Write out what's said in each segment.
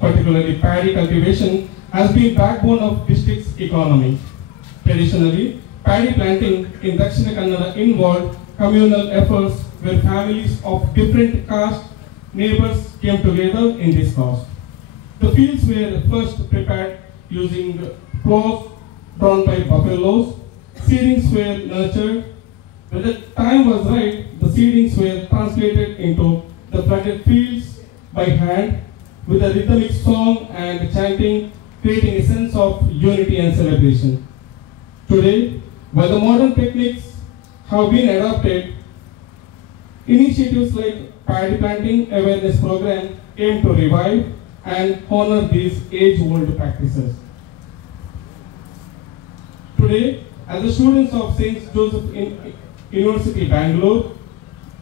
particularly paddy cultivation, has been backbone of district's economy. Traditionally, paddy planting in Dakshina Kannada involved communal efforts where families of different caste neighbors came together in this cause. The fields were first prepared using plows drawn by buffaloes. Seedlings were nurtured. When the time was right, the seedlings were translated into the flooded fields by hand with a rhythmic song and chanting, creating a sense of unity and celebration. Today, while the modern techniques have been adopted, initiatives like paddy planting awareness program aim to revive and honor these age-old practices. Today, as the students of St. Joseph University, Bangalore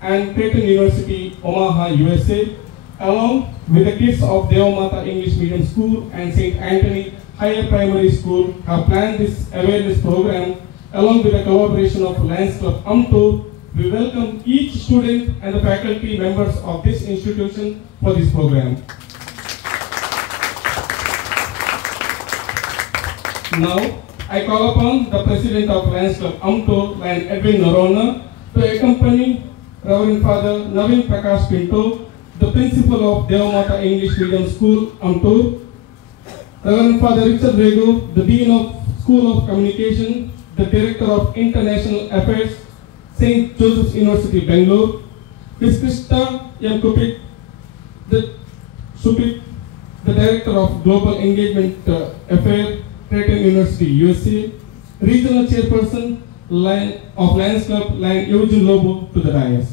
and Creighton University, Omaha, USA, along with the kids of Devamata English Medium School and St. Anthony Higher Primary School, have planned this awareness program along with the collaboration of Lions Club Amtur. We welcome each student and the faculty members of this institution for this program. Now, I call upon the President of Lions Club Amtur, Lion Edwin Norona, to accompany Reverend Father Navin Prakash Pinto, the Principal of Devamata English Medium School, Amtur, Reverend Father Richard Rego, the Dean of School of Communication, the Director of International Affairs, St. Joseph's University, Bangalore, Ms. Krista M. Kupik, the Director of Global Engagement Affairs, Creighton University, USA, Regional Chairperson of Lions Club, Lion Eugene Lobo, to the dais.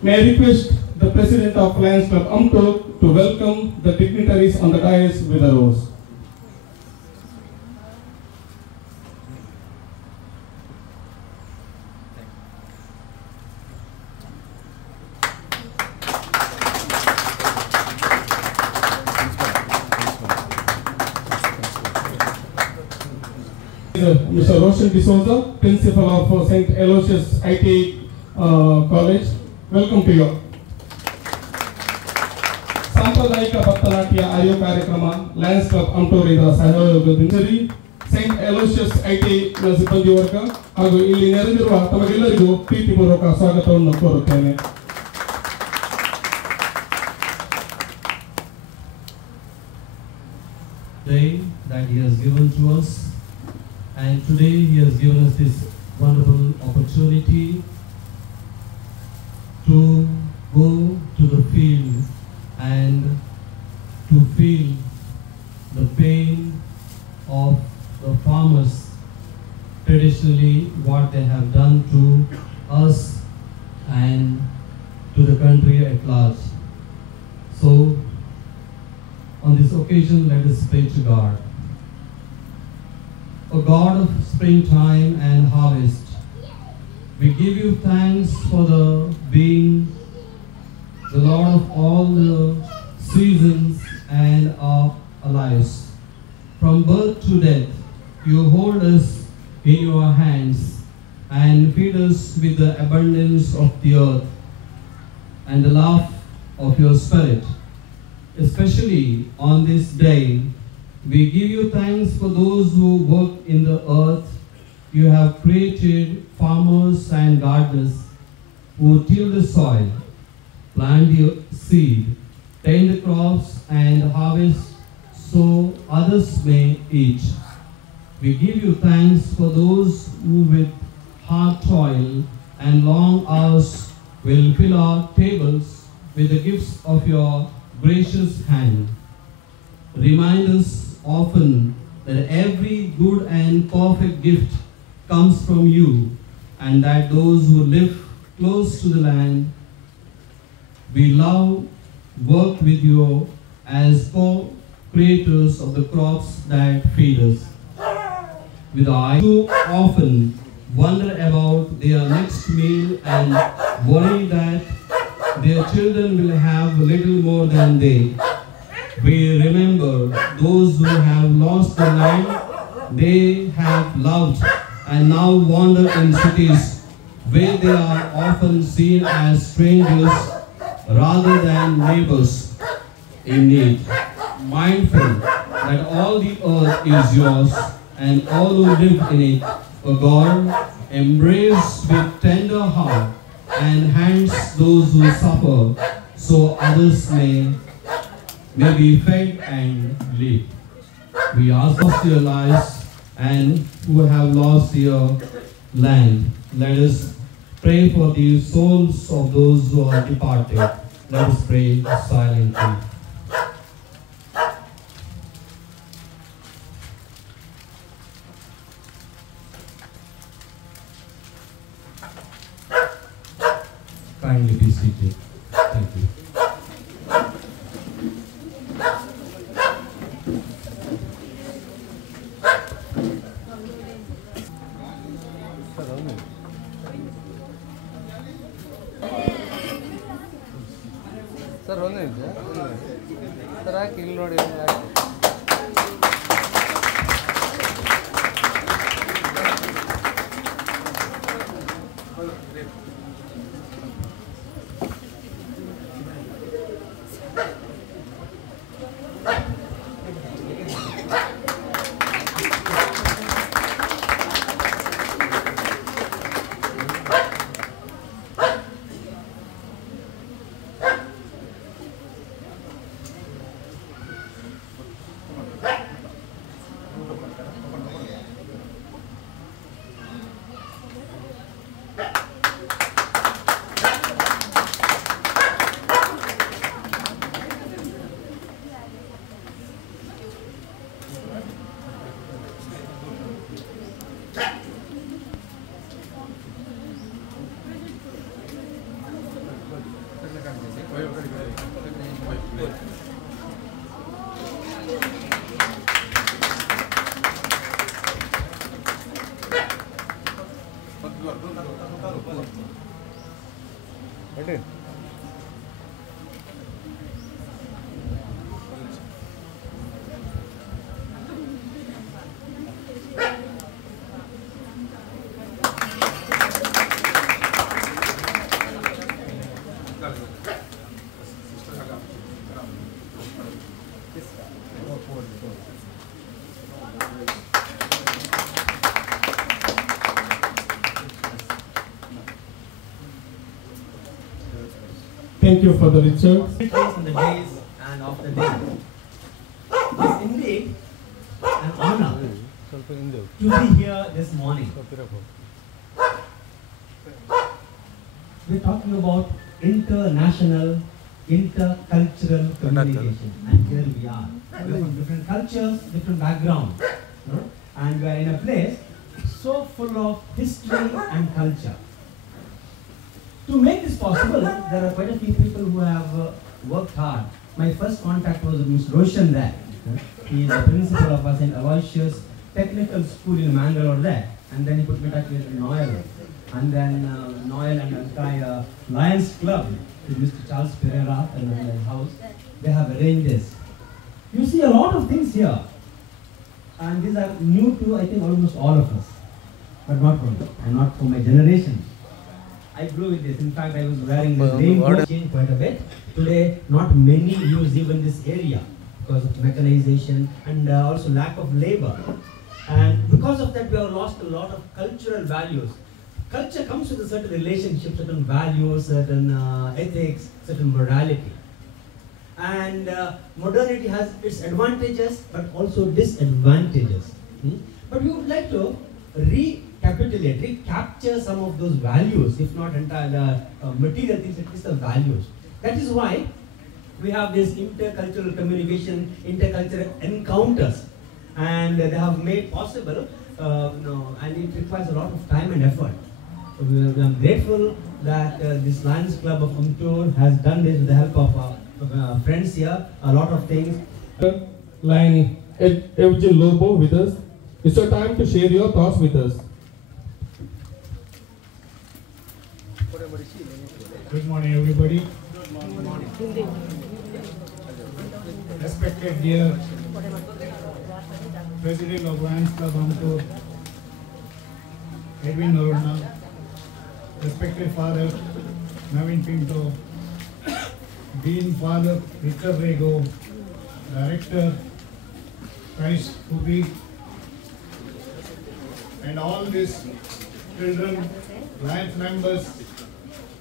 May I request the President of Lions Club Amtur to welcome the dignitaries on the dais with a rose. Mr. Roshan D'Souza, Principal of St. Aloysius IT College. Welcome to you. ಸಾಂಪ್ರದಾಯಿಕ ಭರತನಾಟ್ಯ ಆಯೋ ಕಾರ್ಯಕ್ರಮ Lions club ಅಂಟೂರ್ ಇದರ ಸಹಯೋಗದಲ್ಲಿ Saint Aloysius IT ಸಿಬ್ಬಂದಿ ವರ್ಗ ಹಾಗೂ ಇಲ್ಲಿ ನೆರೆದಿರುವ ತಮಗೆಲ್ಲರಿಗೂ ಪ್ರೀತಿಪೂರ್ವಕ ಸ್ವಾಗತವನ್ನು ಕೋರುತ್ತೇನೆ. Day that he has given to us, and today he has given us this wonderful opportunity to go to the field and to feel the pain of the farmers, traditionally what they have done to us and to the country at large. So on this occasion, let us pray to God. O God of springtime and harvest, we give you thanks for being the Lord of all the seasons and our lives. From birth to death, you hold us in your hands and feed us with the abundance of the earth and the love of your Spirit. Especially on this day, we give you thanks for those who work in the earth. You have created farmers and gardeners who till the soil, plant the seed, tend the crops and harvest so others may eat. We give you thanks for those who with hard toil and long hours will fill our tables with the gifts of your gracious hand. Remind us often that every good and perfect gift comes from you, and that those who live close to the land, we love, work with you as co-creators of the crops that feed us. With our eyes too often wonder about their next meal and worry that their children will have little more than they. We remember those who have lost the land they have loved and now wander in cities where they are often seen as strangers rather than neighbors in need. Mindful that all the earth is yours and all who live in it, O God, embrace with tender heart and hands those who suffer, so others may be fed and live. We ask of your lives and who have lost your land. Let us pray for the souls of those who are departed. Let us pray silently. Kindly be seated. Thank you. Sir ಒಂದು ನಿಮಿಷ sir ಹಾಕಿ ಇಲ್ಲಿ ನೋಡಿ Thank you for the Richard. On the days and of the day. It's indeed an honor to be here this morning. We're talking about international, intercultural communication, and here we are. We're from different cultures, different backgrounds, and we're in a place so full of history and culture. To make this possible, there are quite a few people who have worked hard. My first contact was with Mr. Roshan there. He is the principal of St. Aloysius Technical School in Mangalore there. And then he put me in touch with Noel. And then Noel and the entire Lions Club with Mr. Charles Pereira and his house, they have arranged this. You see a lot of things here. And these are new to, I think, almost all of us. But not for me, and not for my generation. I grew with this. In fact, I was wearing this raincoat. Changed quite a bit. Today, not many use even this area because of mechanization and also lack of labor. And because of that, we have lost a lot of cultural values. Culture comes with a certain relationship, certain values, certain ethics, certain morality. And modernity has its advantages, but also disadvantages. But we would like to recapture some of those values, if not entire material things, at least the values. That is why we have this intercultural communication, intercultural encounters, and they have made possible, and it requires a lot of time and effort. So we are grateful that this Lions Club of Umtur has done this with the help of friends here, a lot of things. Lion Evgen Lobo with us. It's your time to share your thoughts with us. Good morning, everybody. Respected dear President of Lions Club Amtur, Edwin Norona, respected Father Navin Pinto, Dean Father Richard Rego, Director Christ Kubi, and all these children, Lions members,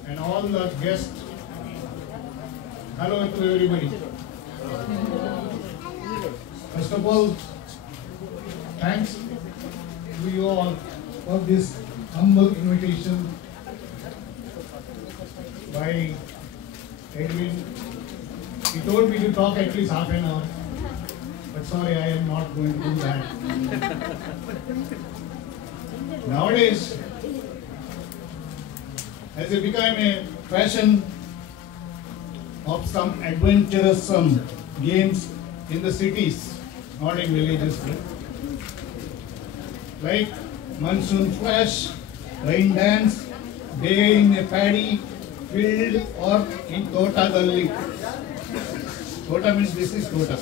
and all the guests. Hello to everybody. First of all, thanks to you all for this humble invitation by Edwin. He told me to talk at least half an hour, but sorry, I am not going to do that. Nowadays, as it became a fashion of some adventurous games in the cities, not in villages, like monsoon flash, rain dance, day in a paddy field or in Tota Gully. Tota means this is Tota.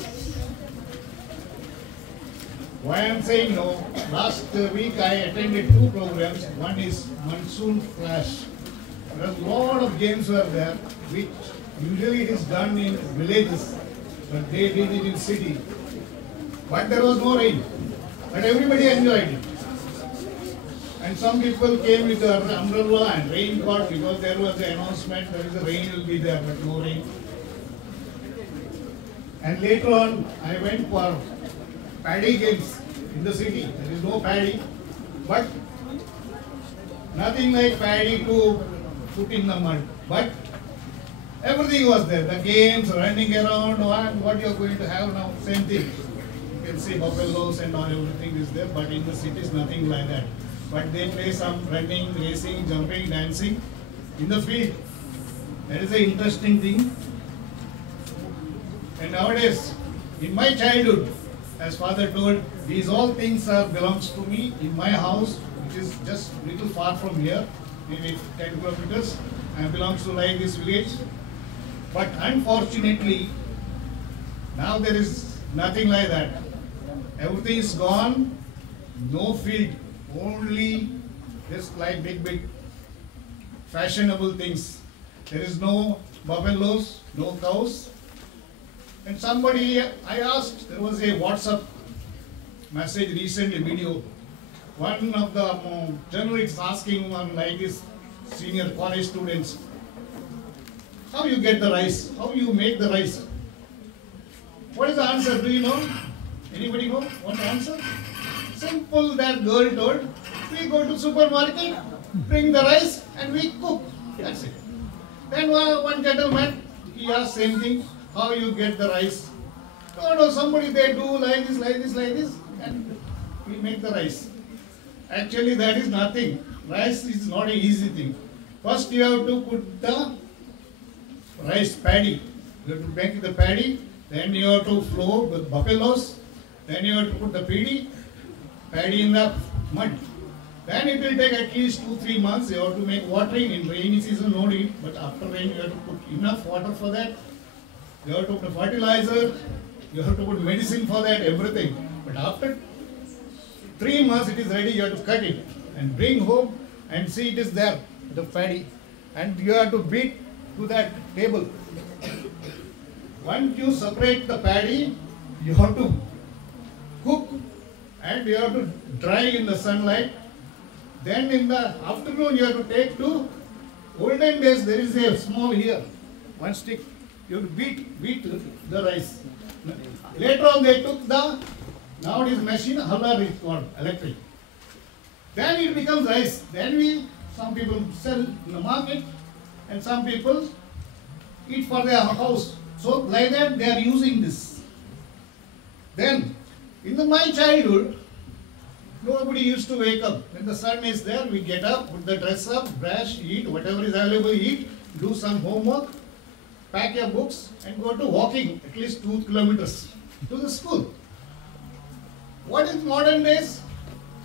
Why I am saying no? Last week I attended 2 programs. One is monsoon flash. There are a lot of games were there, which usually it is done in villages, but they did it in city. But there was no rain. But everybody enjoyed it. And some people came with an umbrella and raincoat because there was an announcement there is a rain will be there, but no rain. And later on, I went for paddy games in the city. There is no paddy, but nothing like paddy to put in the mud. But everything was there. The games, running around, what you are going to have now, same thing. You can see buffaloes and all, everything is there, but in the cities, nothing like that. But they play some running, racing, jumping, dancing in the field. That is an interesting thing. And nowadays, in my childhood, as father told, these all things belongs to me in my house, which is just little far from here, maybe 10 kilometers. I belongs to like this village. But unfortunately, now there is nothing like that. Everything is gone, no field, only just like big fashionable things. There is no buffaloes, no cows. And somebody, I asked, there was a WhatsApp message recently, video. One of the journalists asking one like this, senior college students, how you get the rice? How you make the rice? What is the answer? Do you know? Anybody know what the answer? Simple, that girl told, we go to supermarket, bring the rice and we cook. That's it. Then one gentleman, he asked same thing, how you get the rice? No, somebody they do like this, and we make the rice. Actually, that is nothing. Rice is not an easy thing. First, you have to put the rice paddy. You have to make the paddy, then you have to flow with buffaloes, then you have to put the paddy in the mud. Then it will take at least 2-3 months. You have to make watering. In rainy season, no need, but after rain, you have to put enough water for that. You have to put fertilizer, you have to put medicine for that, everything. But after 3 months it is ready, you have to cut it and bring home and see it is there, the paddy. And you have to beat to that table. Once you separate the paddy, you have to cook and you have to dry in the sunlight. Then in the afternoon you have to take to, olden days there is a small here, one stick. You have to beat the rice. Later on they took the, now it is machine, huller is called, electric. Then it becomes rice. Then some people sell in the market and some people eat for their house. So like that they are using this. Then in my childhood, nobody used to wake up. When the sun is there, we get up, put the dress up, brush, eat, whatever is available, eat, do some homework, pack your books and go to walking at least 2 kilometers to the school. What is modern days?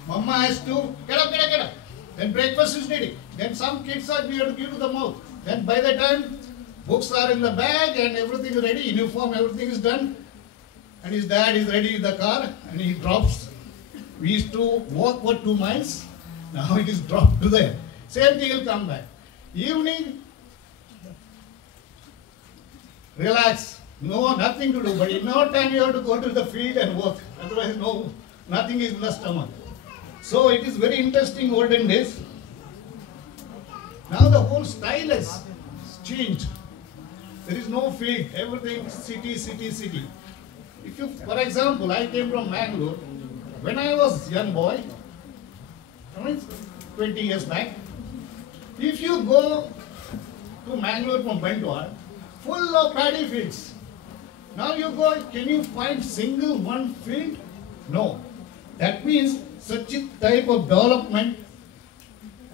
Mama has to get up. Then breakfast is ready. Then some kids are we have to give to the mouth. Then by the time books are in the bag and everything is ready, uniform, everything is done, and his dad is ready with the car and he drops. We used to walk for 2 miles, now it is dropped to there. Same thing will come back. Evening, relax, no, nothing to do, but in no time you have to go to the field and work, otherwise no, nothing is in the stomach. So it is very interesting olden days. Now the whole style has changed. There is no field, everything city, city, city. If you, for example, I came from Mangalore. When I was young boy, 20 years back, if you go to Mangalore from Bandwal, full of paddy fields. Now you go, can you find single one field? No. That means such a type of development,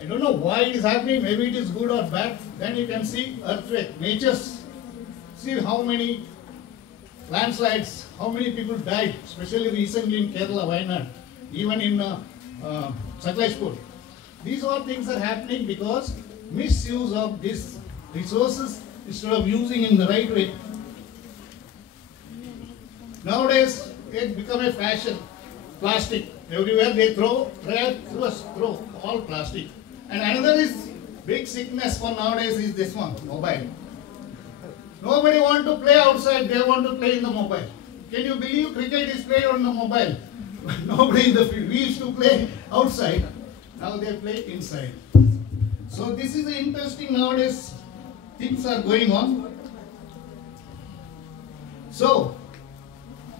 I don't know why it is happening, maybe it is good or bad. Then you can see earthquake, natures. See how many landslides, how many people died, especially recently in Kerala, Wayanad, even in Sakleshpur. These all things are happening because misuse of these resources instead of using in the right way. Nowadays, it become a fashion. Plastic. Everywhere they throw all plastic. And another is big sickness for nowadays is this one, mobile. Nobody want to play outside, they want to play in the mobile. Can you believe cricket is played on the mobile? Nobody in the field. We used to play outside, now they play inside. So this is interesting nowadays, things are going on. So,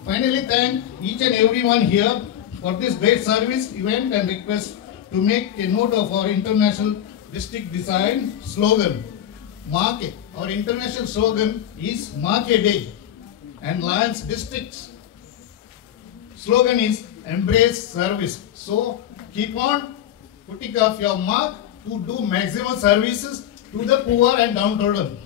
finally thank each and everyone here for this great service event and request to make a note of our international district design slogan. Mark it. Our international slogan is Mark a Day, and Lions District's slogan is Embrace Service. So keep on putting up your mark to do maximum services to the poor and downtrodden.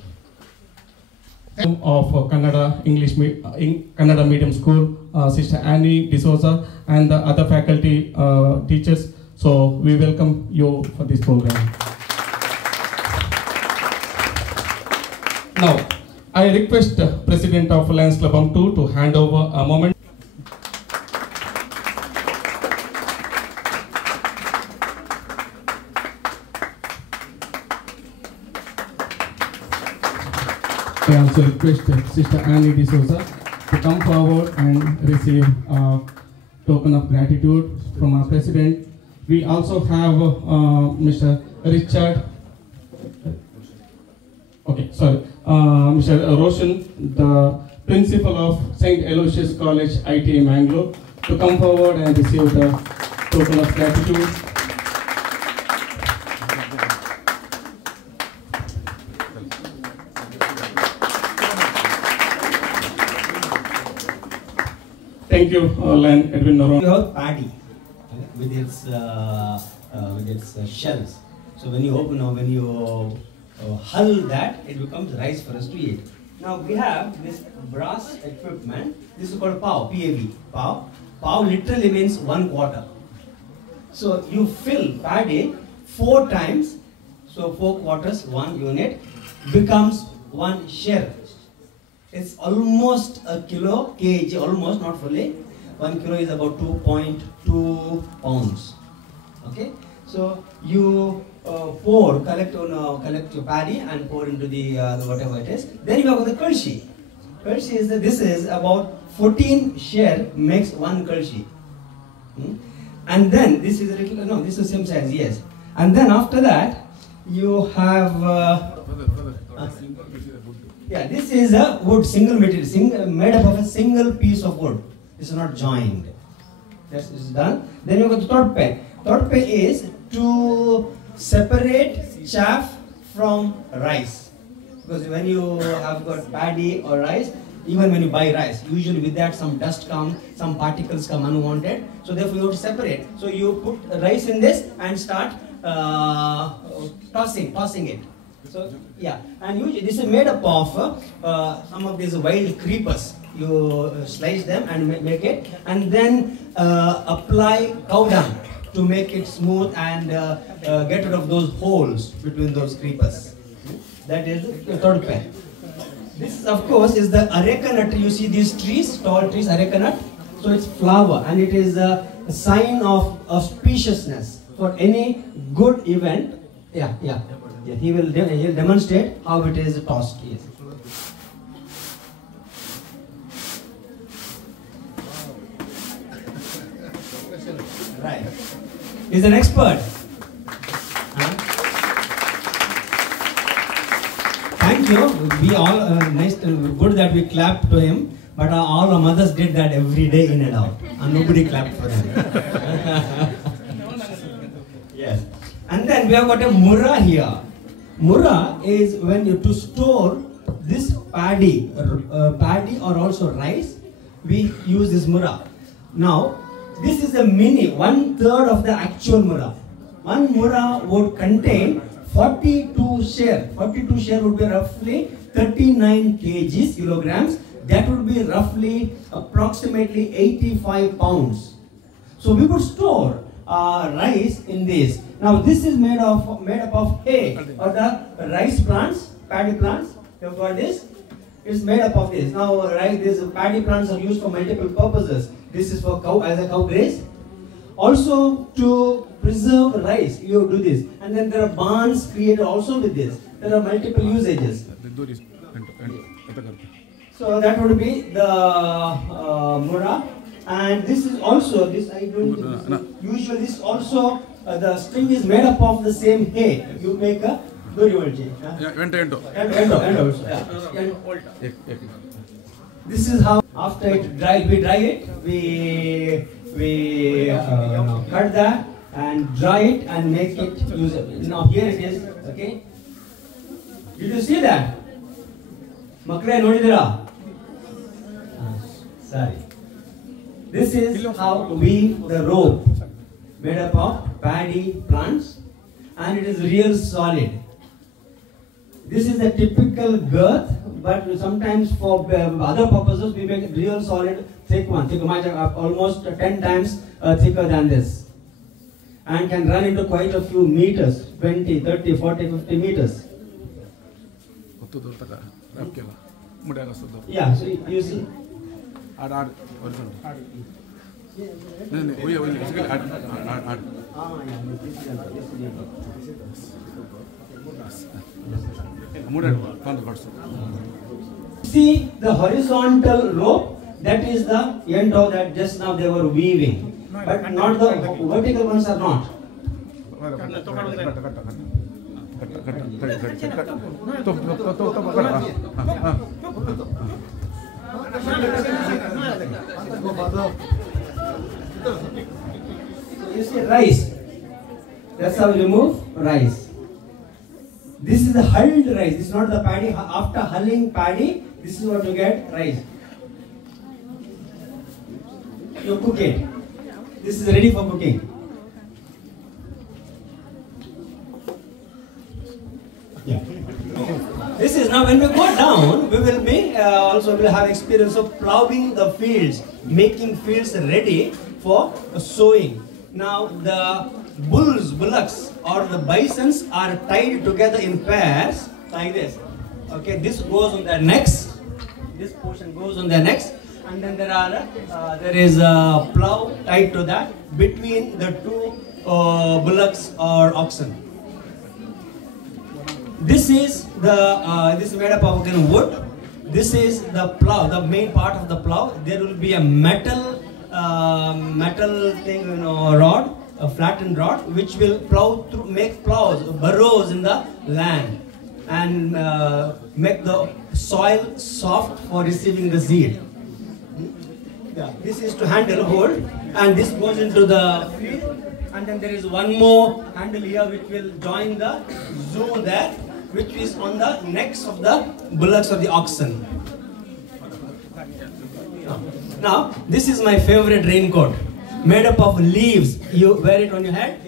Of Kannada Kannada Medium School, Sister Annie D'Souza and the other faculty teachers. So we welcome you for this program. Now, I request President of Lions Club Amtu to hand over a moment. I also request Sister Annie D'Souza to come forward and receive a token of gratitude from our President. We also have Mr. Richard. Mr. Roshan, the principal of St. Aloysius College, ITA Mangalore, to come forward and receive the token of gratitude. Thank you, Lion Edwin Noron. You have paddy with its shells. So when you open or when you hull that, it becomes rice for us to eat. Now we have this brass equipment. This is called pav, P-A-V, pav. Pav literally means 1/4. So you fill paddy 4 times. So 4 quarters, 1 unit becomes 1 share. It's almost a kg, almost, not fully. 1 kilo is about 2.2 pounds. Okay, so you collect your paddy and pour into the whatever it is. Then you have the kalshi. Kalshi is this is about 14 share makes 1 kalshi. And then this is a little, no, this is the same size, yes. And then after that you have yeah, this is a wood, single material, made up of a single piece of wood. This is not joined. This is done. Then you have the torpe. Torpe is to separate chaff from rice. Because when you have got paddy or rice, even when you buy rice, usually with that some dust comes, some particles come unwanted. So therefore you have to separate. So you put rice in this and start tossing it. So yeah, and usually this is made up of some of these wild creepers. You slice them and make it, and then apply cow dung to make it smooth and get rid of those holes between those creepers. That is the third pen. This, of course, is the areca nut. You see these trees, tall trees, areca nut. So it's flower, and it is a sign of auspiciousness for any good event. Yeah. He will demonstrate how it is tossed. Yes. Right. He's an expert. Thank you. We all nice, good that we clapped to him. But all our mothers did that every day in and out, and nobody clapped for him. Yes. And then we have got a murra here. Murra is when you to store this paddy or also rice. We use this murra. Now, this is a mini, 1/3 of the actual murra. One murra would contain 42 share. 42 share would be roughly 39 kilograms. That would be roughly approximately 85 pounds. So we could store rice in this. Now this is made up of hay or the rice plants, paddy plants. You've got this. It's made up of this. Now these paddy plants are used for multiple purposes. This is for cow, as a cow graze. Also to preserve rice, you do this. And then there are barns created also with this. There are multiple usages. So that would be the murra, and this is also usually this also the string is made up of the same hay. You make a dorivalji. This is how after we dry it, we cut that and dry it and make it usable. Now here it is. Okay. Did you see that? Makle nodidira? Sorry. This is how we weave the rope made up of paddy plants, and it is real solid. This is a typical girth, but sometimes for other purposes we make real solid thick one. Almost 10 times thicker than this, and can run into quite a few meters, 20, 30, 40, 50 meters. Yeah, so you see. See the horizontal rope, that is the end of that just now they were weaving, but not the vertical ones are not. You see rice. That's how we remove rice. This is the hulled rice. This is not the paddy. After hulling paddy, this is what you get, rice. You cook it. This is ready for cooking. Yeah. This is now when we go down, we will be also will have experience of plowing the fields, making fields ready for sowing. Now the bullocks or the bisons are tied together in pairs like this. Okay, this goes on their necks. This portion goes on their necks, and then there is a plow tied to that between the two bullocks or oxen. This is made up of wood. This is the plow, the main part of the plow. There will be a metal thing, rod, a flattened rod, which will plow through, make plows, burrows in the land, and make the soil soft for receiving the seed. Yeah. This is to handle, hold, and this goes into the field. And then there is one more handle here which will join the zone there, which is on the necks of the bullocks or the oxen. Now, this is my favorite raincoat, made up of leaves. You wear it on your head.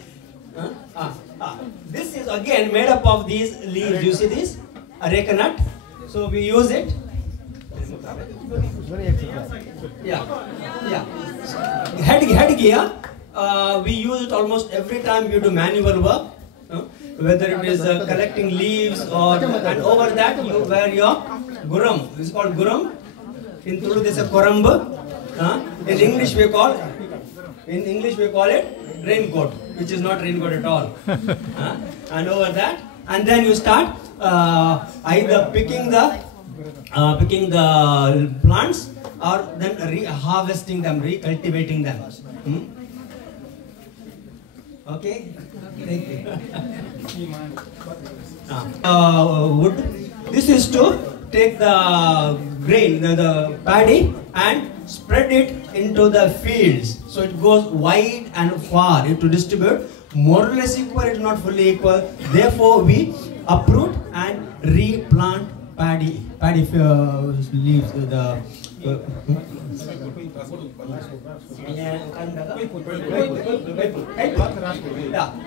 This is again made up of these leaves. You see this? Areca nut. So we use it. Yeah. Headgear. We use it almost every time we do manual work. Whether it is collecting leaves or, and over that you wear your Guram. This is called Guram. In Tulu, this is Koramb. In English, we call it raincoat, which is not raincoat at all. And over that, and then you start either picking the plants or then harvesting them, recultivating them. Okay? Thank you. Wood. This is to take the grain, the paddy, and spread it into the fields. So it goes wide and far. To distribute more or less equal, it is not fully equal. Therefore, we uproot and replant paddy leaves.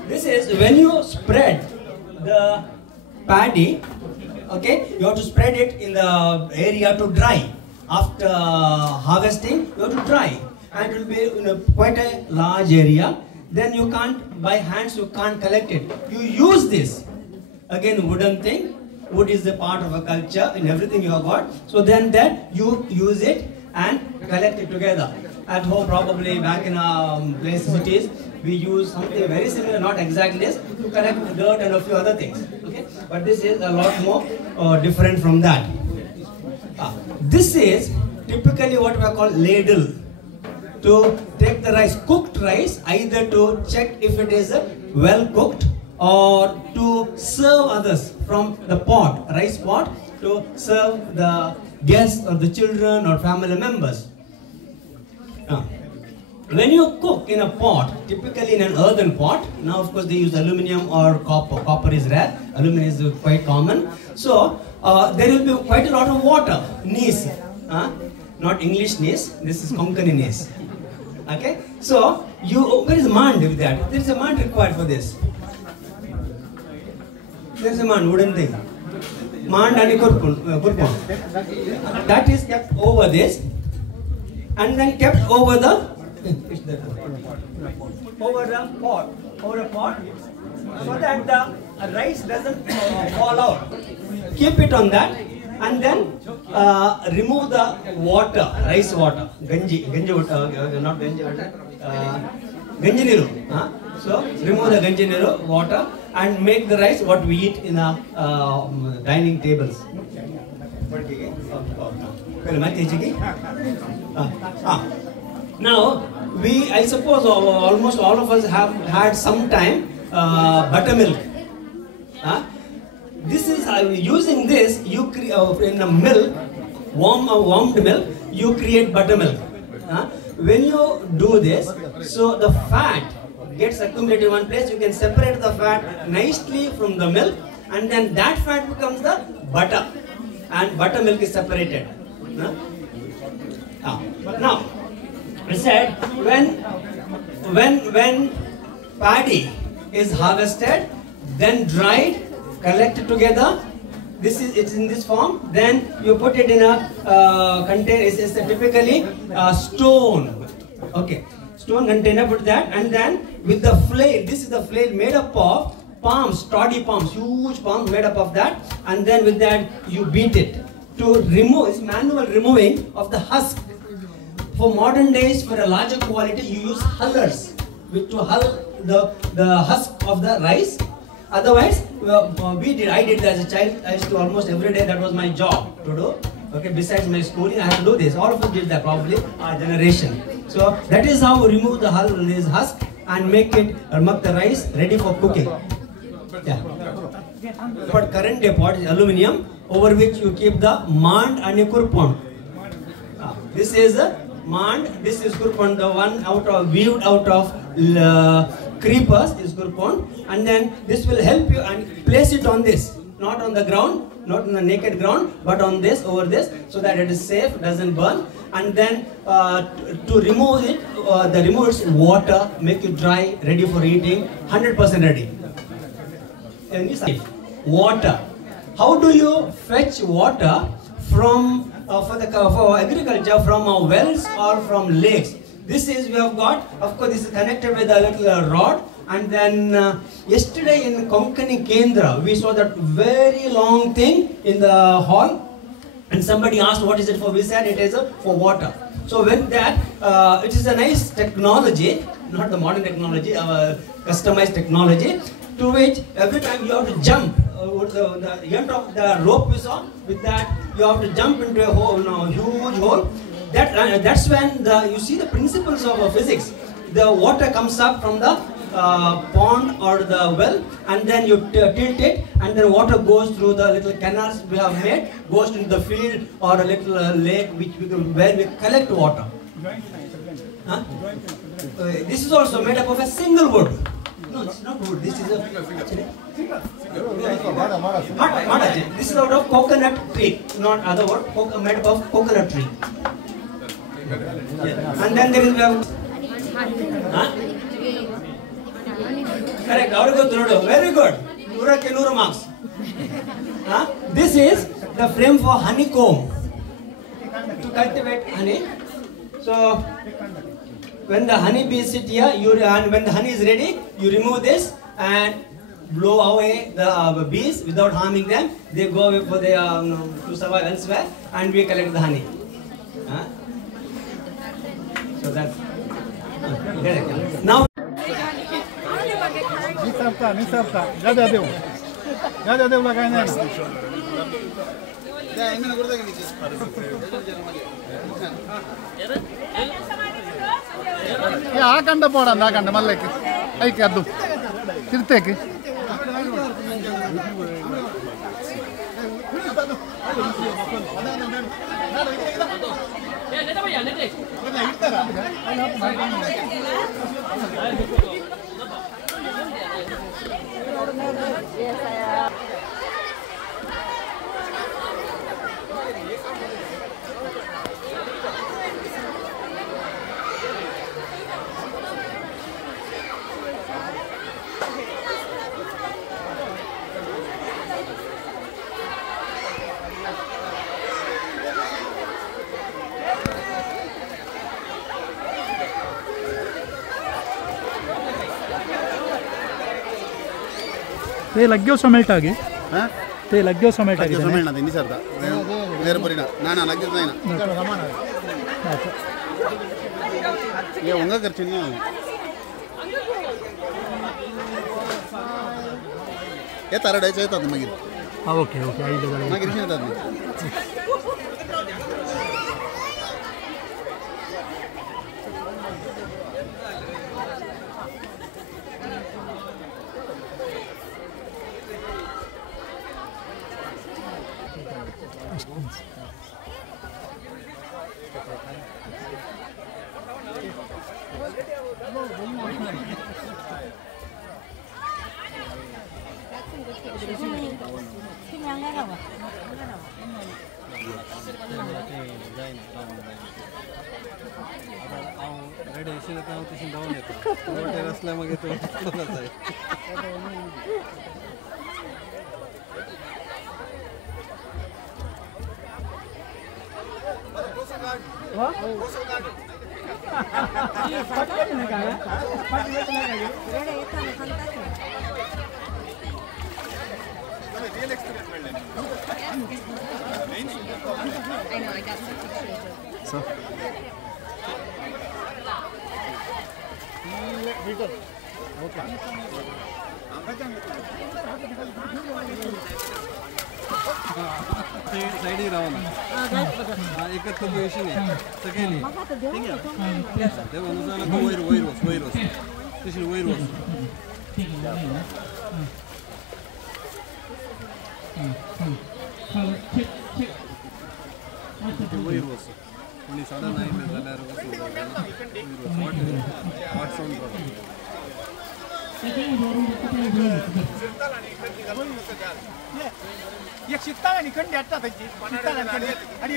This is when you spread the paddy. Okay, you have to spread it in the area to dry. After harvesting, you have to dry, and it will be in quite a large area. Then you can't, by hands, you can't collect it. You use this. Again, wooden thing. Wood is a part of a culture in everything you have got. So then that you use it and collect it together. At home, probably back in our cities, we use something very similar, not exactly this, to collect dirt and a few other things. Okay, but this is a lot more different from that. This is typically what we call ladle. To take the rice, cooked rice, either to check if it is well cooked or to serve others from the pot, rice pot, to serve the guests or the children or family members. When you cook in a pot, typically in an earthen pot, now of course they use aluminum or copper. Copper is rare, aluminum is quite common. So there will be quite a lot of water, nees, not English nees, this is Konkani nees. Okay, so where is mand with that? There is a mand required for this. There is a mand, wooden thing. Mand and kurpon. That is kept over this, and then kept over the pot, so that the rice doesn't fall out. Keep it on that, and then remove the water, rice water, ganji not ganji, ganji niru. So remove the ganji niru water and make the rice what we eat in our dining tables. Now I suppose almost all of us have had some time buttermilk. This is using this, you in a milk, warmed milk, you create buttermilk. When you do this, so the fat gets accumulated in one place. You can separate the fat nicely from the milk, and then that fat becomes the butter, and buttermilk is separated. Now, I said when paddy is harvested, then dried, collected together, it's in this form, then you put it in a container. It's typically stone. Okay, stone container, put that, and then with the flail, this is the flail made up of palms, toddy palms, huge palms made up of that, and then with that you beat it to remove, it's manual removing of the husk. For modern days, for a larger quality, you use hullers to hull the husk of the rice. Otherwise, I did as a child. I used to almost every day. That was my job to do. Okay, besides my schooling, I had to do this. All of us did that, probably our generation. So that is how we remove the husk and make the rice ready for cooking. Yeah. But current day pot is aluminium, over which you keep the mand and a kurpon. This is a mand. This is kurpon, the one weaved out of creepers is kurpon, and then this will help you and place it on this, not on the ground, not on the naked ground, but on this, over this, so that it is safe, doesn't burn. And then to remove it, remove its water, make it dry, ready for eating, 100% ready. Water. How do you fetch water from for agriculture from wells or from lakes? This is, we have got, of course, this is connected with a little rod, and then yesterday in Konkani Kendra, we saw that very long thing in the hall. And somebody asked what is it for, we said it is for water. So when that, it is a nice technology, not the modern technology, customized technology, to which every time you have to jump, the end of the rope you saw, with that you have to jump into a hole, huge hole. That's when you see the principles of physics. The water comes up from the pond or the well, and then you tilt it, and then water goes through the little canals we have made, goes into the field or a little lake where we collect water. Huh? This is also made up of a single wood. No, it's not wood. This is this is out of coconut tree, not other word. Made up of coconut tree. Yeah. And then there is correct. Very good. 100 marks. This is the frame for honeycomb to cultivate honey. So when the honey bees sit here, and when the honey is ready, you remove this and blow away the bees without harming them. They go away for to survive elsewhere, and we collect the honey. So that's now. ಹಾಕಂಡ ಪೋಡಂದ ಹಾಕಂಡ ಮಲ್ಲಕ್ಕೆ ಐಕೆ ಅದು ತಿರ್ತೇಕೆ ते लग्यो समेट आगे हां ते लग्यो समेट आगे समेट ना नहीं सरदा वेर परिना ना लग्यो नहीं ना समान ये होगा कर चुनिया ये तारा डायच येतात मागीर हां ओके ओके आइले मागीर येतात So. साइड राव ना एकच पोझिशन आहे सगळ्यांनी ते अनुसार वयर वस तशी वयर वस वयर वस आणि साधा नाही झाल्यावर वाट साऊंड एक शिकताना निखंडी आता त्याची आणि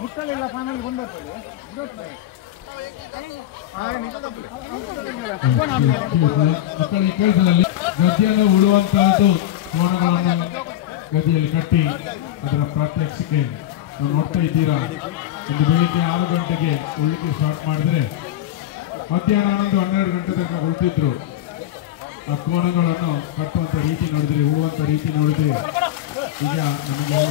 ಮುಟ್ಟಲಿಲ್ಲ ಫೈನಲ್ ಬಂದರ್ತದೆ ಗದ್ದೆಯನ್ನು ಉಳುವಂತಹದ್ದು ಕೋಣಗಳನ್ನು ಗದಿಯಲ್ಲಿ ಕಟ್ಟಿ ಅದರ ಪ್ರಾತ್ಯಕ್ಷಿಕೆ ನಾವು ನೋಡ್ತಾ ಇದ್ದೀರಾ. ಇಂದು ಬೆಳಿಗ್ಗೆ 6 ಗಂಟೆಗೆ ಉಳ್ಳಿಕ್ಕೆ ಸ್ಟಾರ್ಟ್ ಮಾಡಿದ್ರೆ ಮಧ್ಯಾಹ್ನ 12 ಗಂಟೆ ತನಕ ಉಳ್ತಿದ್ರು. ಆ ಕೋಣಗಳನ್ನು ಕಟ್ಟುವಂಥ ರೀತಿ ನೋಡಿದ್ರಿ, ಹೂವಂಥ ರೀತಿ ನೋಡಿದ್ರಿ. ಈಗ ನಮಗೆಲ್ಲ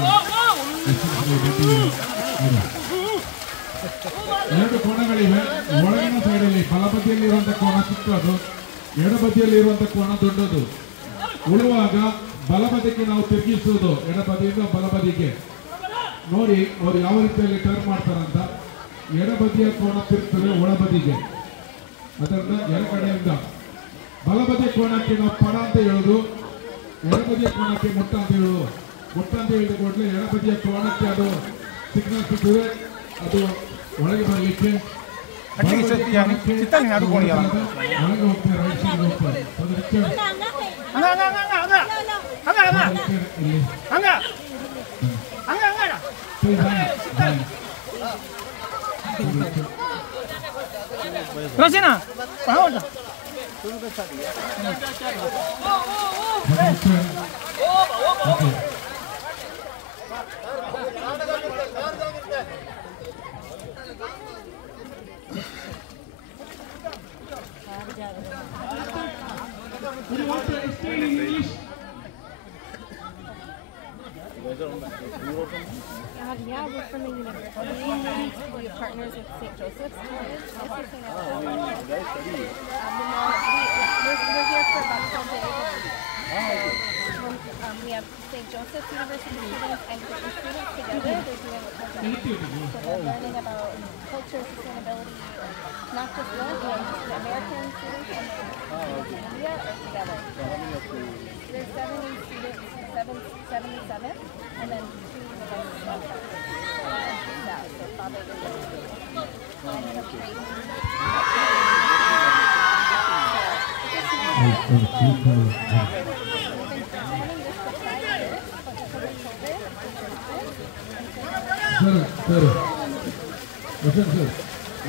2 ಕೋಣಗಳಿವೆ. ಒಳಗಿನ ಸೈಡಲ್ಲಿ ಬಲಬದಿಯಲ್ಲಿರುವಂಥ ಕೋಣ ಚಿಕ್ಕದು, ಎಡಬದಿಯಲ್ಲಿರುವಂಥ ಕೋಣ ದೊಡ್ಡದು. ಉಳುವಾಗ ಬಲಬದಿಗೆ ನಾವು ತಿರುಗಿಸುವುದು, ಎಡಬದಿಯಿಂದ ಬಲಬದಿಗೆ. ನೋಡಿ ಅವ್ರು ಯಾವ ರೀತಿಯಲ್ಲಿ ಟರ್ನ್ ಮಾಡ್ತಾರಂತ. ಎಡಬದಿಯ ಕೋಣ ತಿರುಗ್ತದೆ ಒಳಬದಿಗೆ, ಅದರಿಂದ ಎಡಗಡೆಯಿಂದ ಬಲಬದಿಯ ಕೋಣಕ್ಕೆ ನಾವು ಪಡ ಅಂತ ಹೇಳೋದು, ಎಡಬದಿಯ ಕೋಣಕ್ಕೆ ಮುಟ್ಟ ಅಂತ ಹೇಳೋದು. ಮುಟ್ಟ ಅಂತ ಹೇಳಿದ ಕೂಡಲೇ ಎಡಬದಿಯ ಕೋಣಕ್ಕೆ ಅದು ಸಿಗ್ನಲ್ ಸಿಗ್ತದೆ, ಅದು ಒಳಗೆ ಬರಲಿಕ್ಕೆ. ಒಳಗೆ ಹೋಗ್ತಾರೆ, ರೈಟ್ ಸೈಡ್ ಹೋಗ್ತಾರೆ. Rosina, vamos. You want to explain in English? Yeah, we're from the university. We partners with St. Joseph's College. We're here for about 12 days. We have St. Joseph's University students and Christian students together. They're doing a project. So they're learning about culture, sustainability, not just us, but the American students and India are together. There's 70 students, 77, and then 2 of us left. Yeah, so Father and have great. Sir,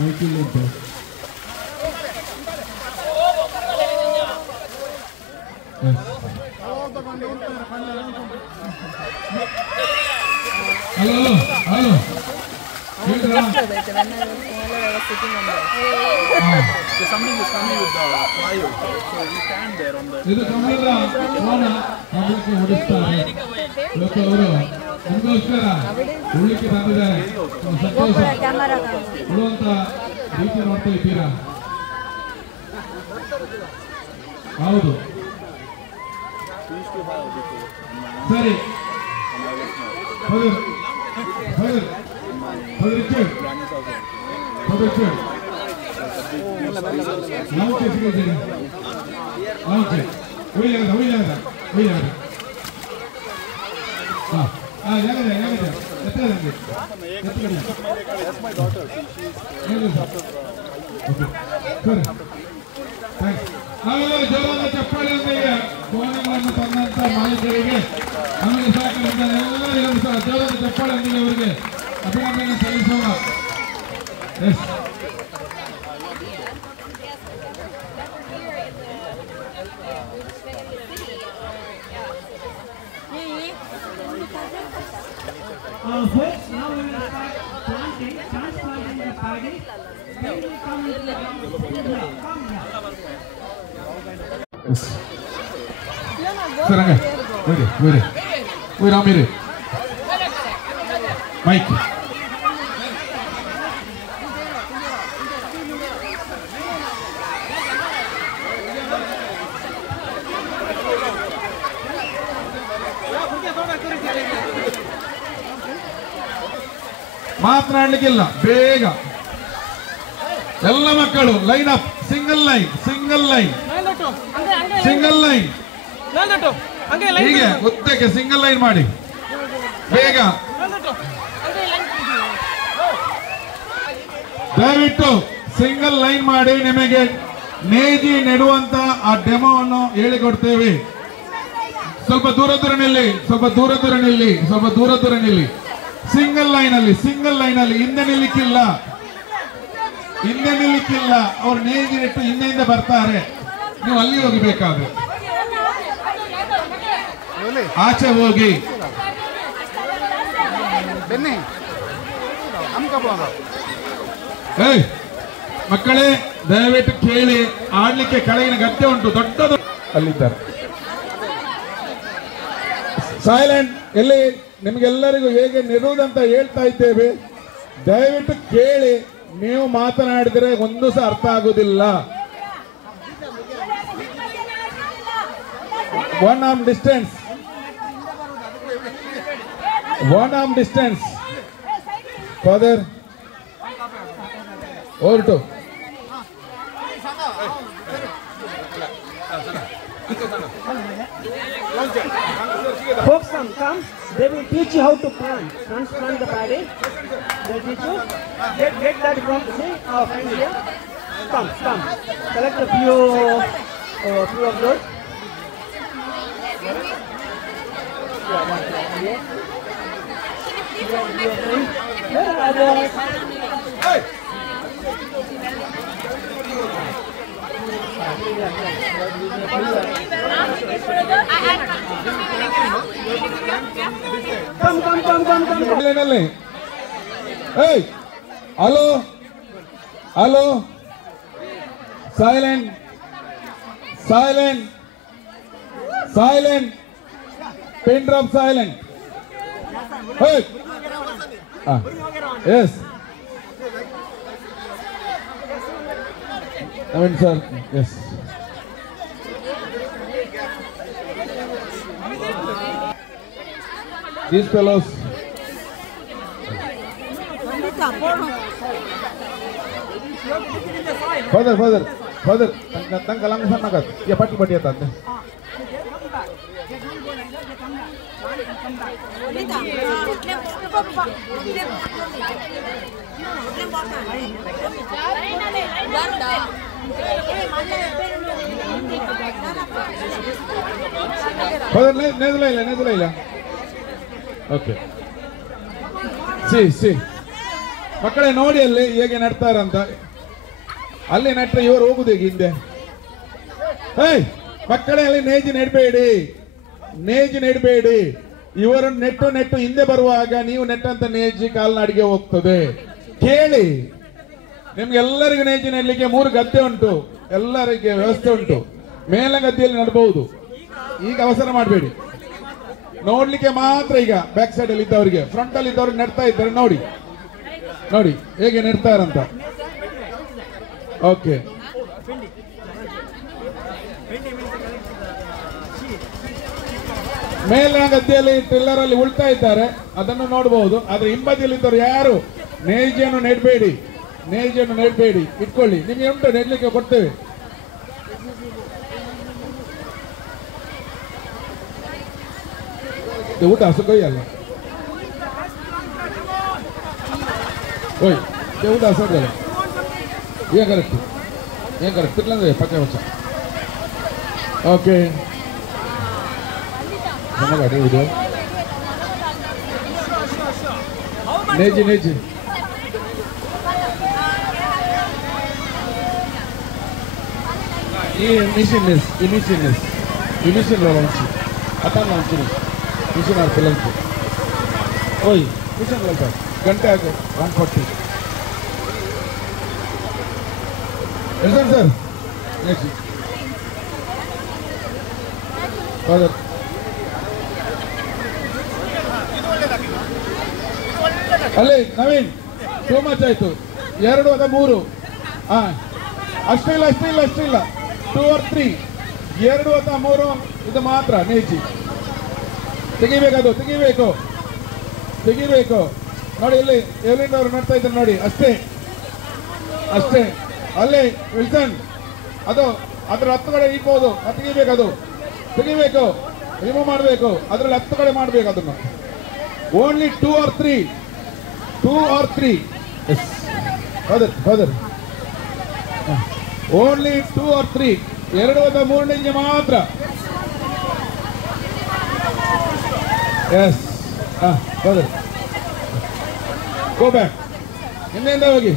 Michael Luther. Yes. Hello. Something is coming with the flyover, so we stand there on the. ಇದು ಕಮಲದ ಕೋಣ ಕಮಲಕ್ಕೆ ಹೊಡಿಸ್ತಾರೆ. ಇವತ್ತು ಅವರು ನಿಮಗೋಸ್ಕರ ಉಳ್ಳಿಕ್ಕೆ ತಂದಿದ್ದಾರೆ. ಸಂತೋಷ. ಉಳುವಂತ ರೀತಿ ನೋಡ್ತಾ ಇದ್ದೀರಾ? ಹೌದು. ಸರಿ. ಜೋರಾದ ಚಪ್ಪಾಳೆಯೊಂದಿಗೆ ಕೋಣಗಳನ್ನು ತಂದಂತ ಮಾಲೀಕರಿಗೆ ನಮಗೆ ಸಹಕರಿಸಿದ ಎಲ್ಲರಿಗೂ ಸಹ ಜೋರಾದ ಚಪ್ಪಾಳೆಯೊಂದಿಗೆ ಅವರಿಗೆ ಅಭಿನಂದನೆ ಸಲ್ಲಿಸೋಣ. Yes Folks, now we will start transplanting the paddy. Then we will come with the come here. Saranga, wait, Amiri. Mike. ಮಾತನಾಡಲಿಕ್ಕಿಲ್ಲ, ಬೇಗ ಎಲ್ಲ ಮಕ್ಕಳು ಲೈನ್ ಅಪ್, ಸಿಂಗಲ್ ಲೈನ್ ಹೀಗೆ ಉದ್ದಕ್ಕೆ ಸಿಂಗಲ್ ಲೈನ್ ಮಾಡಿ ಬೇಗ. ದಯವಿಟ್ಟು ಸಿಂಗಲ್ ಲೈನ್ ಮಾಡಿ. ನಿಮಗೆ ನೇಜಿ ನೆಡುವಂತ ಆ ಡೆಮೋವನ್ನು ಹೇಳಿಕೊಡ್ತೇವೆ. ಸ್ವಲ್ಪ ದೂರ ನಿಲ್ಲಿ. ಸಿಂಗಲ್ ಲೈನ್ ಅಲ್ಲಿ ಹಿಂದೆ ನಿಲ್ಲಿಕ್ಕಿಲ್ಲ. ಅವ್ರು ನೇಜಿ ನೆಟ್ಟು ಹಿಂದೆಯಿಂದ ಬರ್ತಾರೆ, ನೀವು ಅಲ್ಲಿ ಹೋಗಬೇಕಾದ್ರೆ ಆಚೆ ಹೋಗಿ ಬೆನ್ನಿ ಏಯ್ ಮಕ್ಕಳೇ ದಯವಿಟ್ಟು ಕೇಳಿ, ಆಡ್ಲಿಕ್ಕೆ ಕೆಳಗಿನ ಗದ್ದೆ ಉಂಟು, ದೊಡ್ಡದು ಅಲ್ಲಿದ್ದಾರೆ. ಸೈಲೆಂಟ್. ಎಲ್ಲಿ ನಿಮ್ಗೆಲ್ಲರಿಗೂ ಹೇಗೆ ನಿರುವುದಂತ ಹೇಳ್ತಾ ಇದ್ದೇವೆ, ದಯವಿಟ್ಟು ಕೇಳಿ. ನೀವು ಮಾತನಾಡಿದರೆ ಒಂದು ಸಹ ಅರ್ಥ ಆಗುದಿಲ್ಲ. One arm distance, one arm distance. Father ಹೊರಟು. Folks, come. They will teach you how to plant. Transplant the paddy. They'll teach you. Get that from, see, our friend here. Come. Select a few of those. Where are others? Hey! Come. Hey! Hello! Silent! Pin drop silent! Hey! Yes! Naveen sir, yes. These fellows. Father, tanggal langsung nakat. Ya pati ya tante. Father, nezulaila. Okay. See. ಮಕ್ಕಳೇ ನೋಡಿ ಅಲ್ಲಿ ಹೇಗೆ ನಡ್ತಾರಂತ. ಅಲ್ಲಿ ನಟ್ರೆ ಇವರು ಹೋಗುದು ಹೇಗೆ ಹಿಂದೆ. ಹೇಯ್ ಮಕ್ಕಳೇ, ಅಲ್ಲಿ ನೇಜಿ ನೆಡಬೇಡಿ. ಇವರು ನೆಟ್ಟು ಹಿಂದೆ ಬರುವಾಗ ನೀವು ನೆಟ್ಟಂತ ನೇಜಿ ಕಾಲ್ನಾಡಿಗೆ ಹೋಗ್ತದೆ. ಕೇಳಿ, ನಿಮ್ಗೆಲ್ಲರಿಗೂ ನೇಜಿ ನೆಡ್ಲಿಕ್ಕೆ 3 ಗದ್ದೆ ಉಂಟು, ಎಲ್ಲರಿಗೆ ವ್ಯವಸ್ಥೆ ಉಂಟು. ಮೇಲ ಗದ್ದೆಯಲ್ಲಿ ನಡಬಹುದು. ಈಗ ಅವಸರ ಮಾಡಬೇಡಿ. ನೋಡ್ಲಿಕ್ಕೆ ಮಾತ್ರ. ಈಗ ಬ್ಯಾಕ್ ಸೈಡ್ ಅಲ್ಲಿ ಇದ್ದವರಿಗೆ, ಫ್ರಂಟ್ ಅಲ್ಲಿ ಇದ್ದವ್ರಿಗೆ ನೆಡ್ತಾ ಇದ್ದಾರೆ. ನೋಡಿ ಹೇಗೆ ನೆಡ್ತಾರಂತ. ಓಕೆ. ಮೇಲಿನ ಗದ್ದೆಯಲ್ಲಿ ಟಿಲ್ಲರ್ ಅಲ್ಲಿ ಉಳ್ತಾ ಇದ್ದಾರೆ, ಅದನ್ನು ನೋಡಬಹುದು. ಆದ್ರೆ ಹಿಂಬದಿಯಲ್ಲಿ ಇದ್ದವರು ಯಾರು ನೇಜಿಯನ್ನು ನೆಡಬೇಡಿ. ಇಟ್ಕೊಳ್ಳಿ. ನಿಮಗೆ ಉಂಟು, ನೆಡ್ಲಿಕ್ಕೆ ಕೊಡ್ತೇವೆ. ಊಟ ಹಸುಗೊಯ್ಯಲ್ಲ. ಊಟ ಹಸೋದಲ್ಲ. ಏನ್ ಕರೆಕ್ಟ್ ಇಟ್ಲಂದ್ರೆ ಪಕ್ಕ ಹೊಸ. ಓಕೆ. ಇದು ನೇಜಿ ಈ machine launch atau launch ini mission harus launch. Oi, mission launch. Gante aja 140. Yes sir. Next. Father. ಅಲ್ಲೇ ನವೀನ್ ಟೂ ಮಚ್ ಆಯ್ತು. 2 ಅಥವಾ 3 ಅಷ್ಟಿಲ್ಲ 2 or 3 2 ಅಥವಾ 3 ಇದು ಮಾತ್ರ ನೇಜಿ ತೆಗಿಬೇಕು. ನೋಡಿ ಇಲ್ಲಿ ಎಲ್ಲಿಂದ ಅವರು ನೋಡ್ತಾ ಇದ್ದಾರೆ ನೋಡಿ. ಅಷ್ಟೇ. ಅಲ್ಲಿ ವಿಲ್ಸನ್ ಅದು ಅದ್ರ 10 ಕಡೆ ಇರ್ಬೋದು. ತೆಗಿಬೇಕು ರಿಮೂವ್ ಮಾಡಬೇಕು. ಅದ್ರಲ್ಲಿ 10 ಕಡೆ ಮಾಡಬೇಕು ಅದನ್ನು. Only 2 or 3. Yes. Father. Only 2 or 3. 2 ಅಥವಾ 3 ಇಂಚ್ ಮಾತ್ರ. Yes. Father. Go back. ಹಿಂದೆಯಿಂದ ಹೋಗಿ.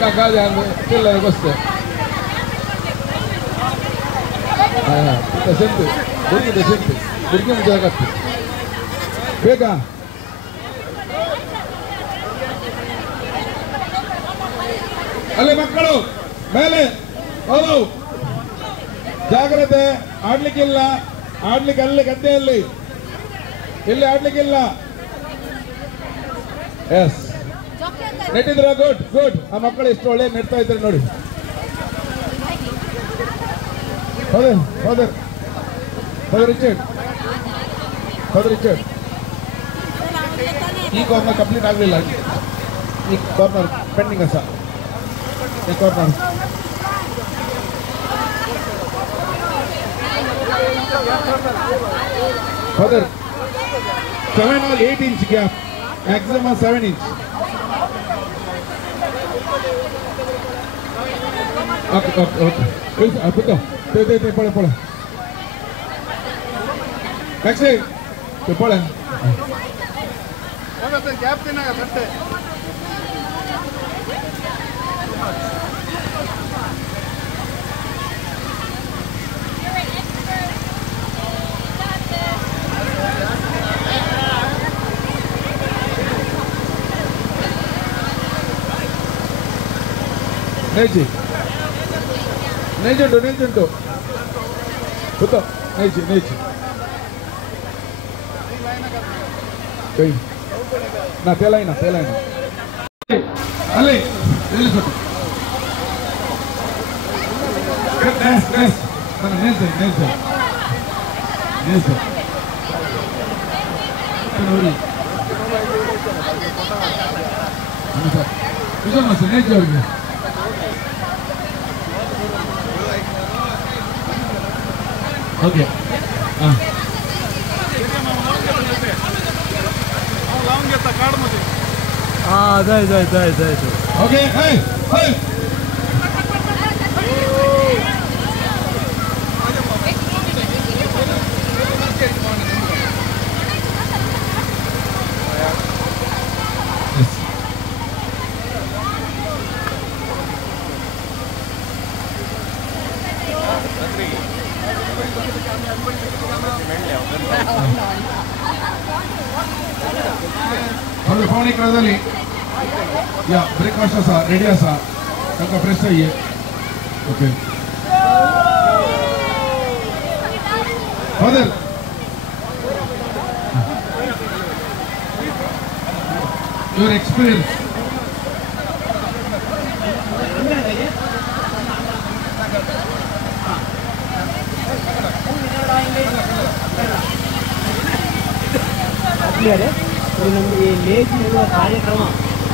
ಇಲ್ಲ ಗೊಸ್ತೆ ಸೆಂಟು ಹುಡುಗಿದ ಸೆಂಟು ಹುಡುಗಿನ ಜಾಗತ್ತು ಬೇಗ ಅಲ್ಲಿ ಮಕ್ಕಳು ಮೇಲೆ ಹೌದು ಜಾಗ್ರತೆ ಆಡ್ಲಿಕ್ಕಿಲ್ಲ ಆಡ್ಲಿಕ್ಕೆ ಅಲ್ಲಿ ಗದ್ದೆಯಲ್ಲಿ ಇಲ್ಲಿ ಆಡ್ಲಿಕ್ಕಿಲ್ಲ ಎಸ್ ನೆಟ್ಟಿದ್ರ ಗುಡ್ ಗುಡ್ ಆ ಮಕ್ಕಳು ಎಷ್ಟು ಒಳ್ಳೆ ನೆಡ್ತಾ ಇದ್ದಾರೆ ನೋಡಿ ಫಾದರ್ ರಿಚರ್ಡ್ ಈ ಕಾರ್ನರ್ ಕಂಪ್ಲೀಟ್ ಆಗಲಿಲ್ಲ ಈ ಕಾರ್ನರ್ ಪೆಂಡಿಂಗ್ ಅಸ ಈ corner father 7 or 8 inch gap maximum 7 inch okay puto te pole next day te pole ಹೋಗುತ್ತೆ ಗ್ಯಾಪ್ ತಿನ್ನಾಗ ಬರ್ತೇ ನೆಂಜುಂಟು ಗೊತ್ತ ನೆಚ್ಚಿ ನಾ ತೇಲೈನ ಅಲ್ಲಿ ನಿಲ್ಲಿಸು ನೋಡಿ ನೆಚ್ಚಿ ಅವ್ರಿಗೆ ಓಕೆ ಅದಾಯ್ತು ಓಕೆ पावणे 11 झाली या ब्रेकफास्ट असा रेडी असा ताका फ्रेश जाय ओके फादर your experience ನಮಗೆ ಲೇಜ್ ಎನ್ನುವ ಕಾರ್ಯಕ್ರಮ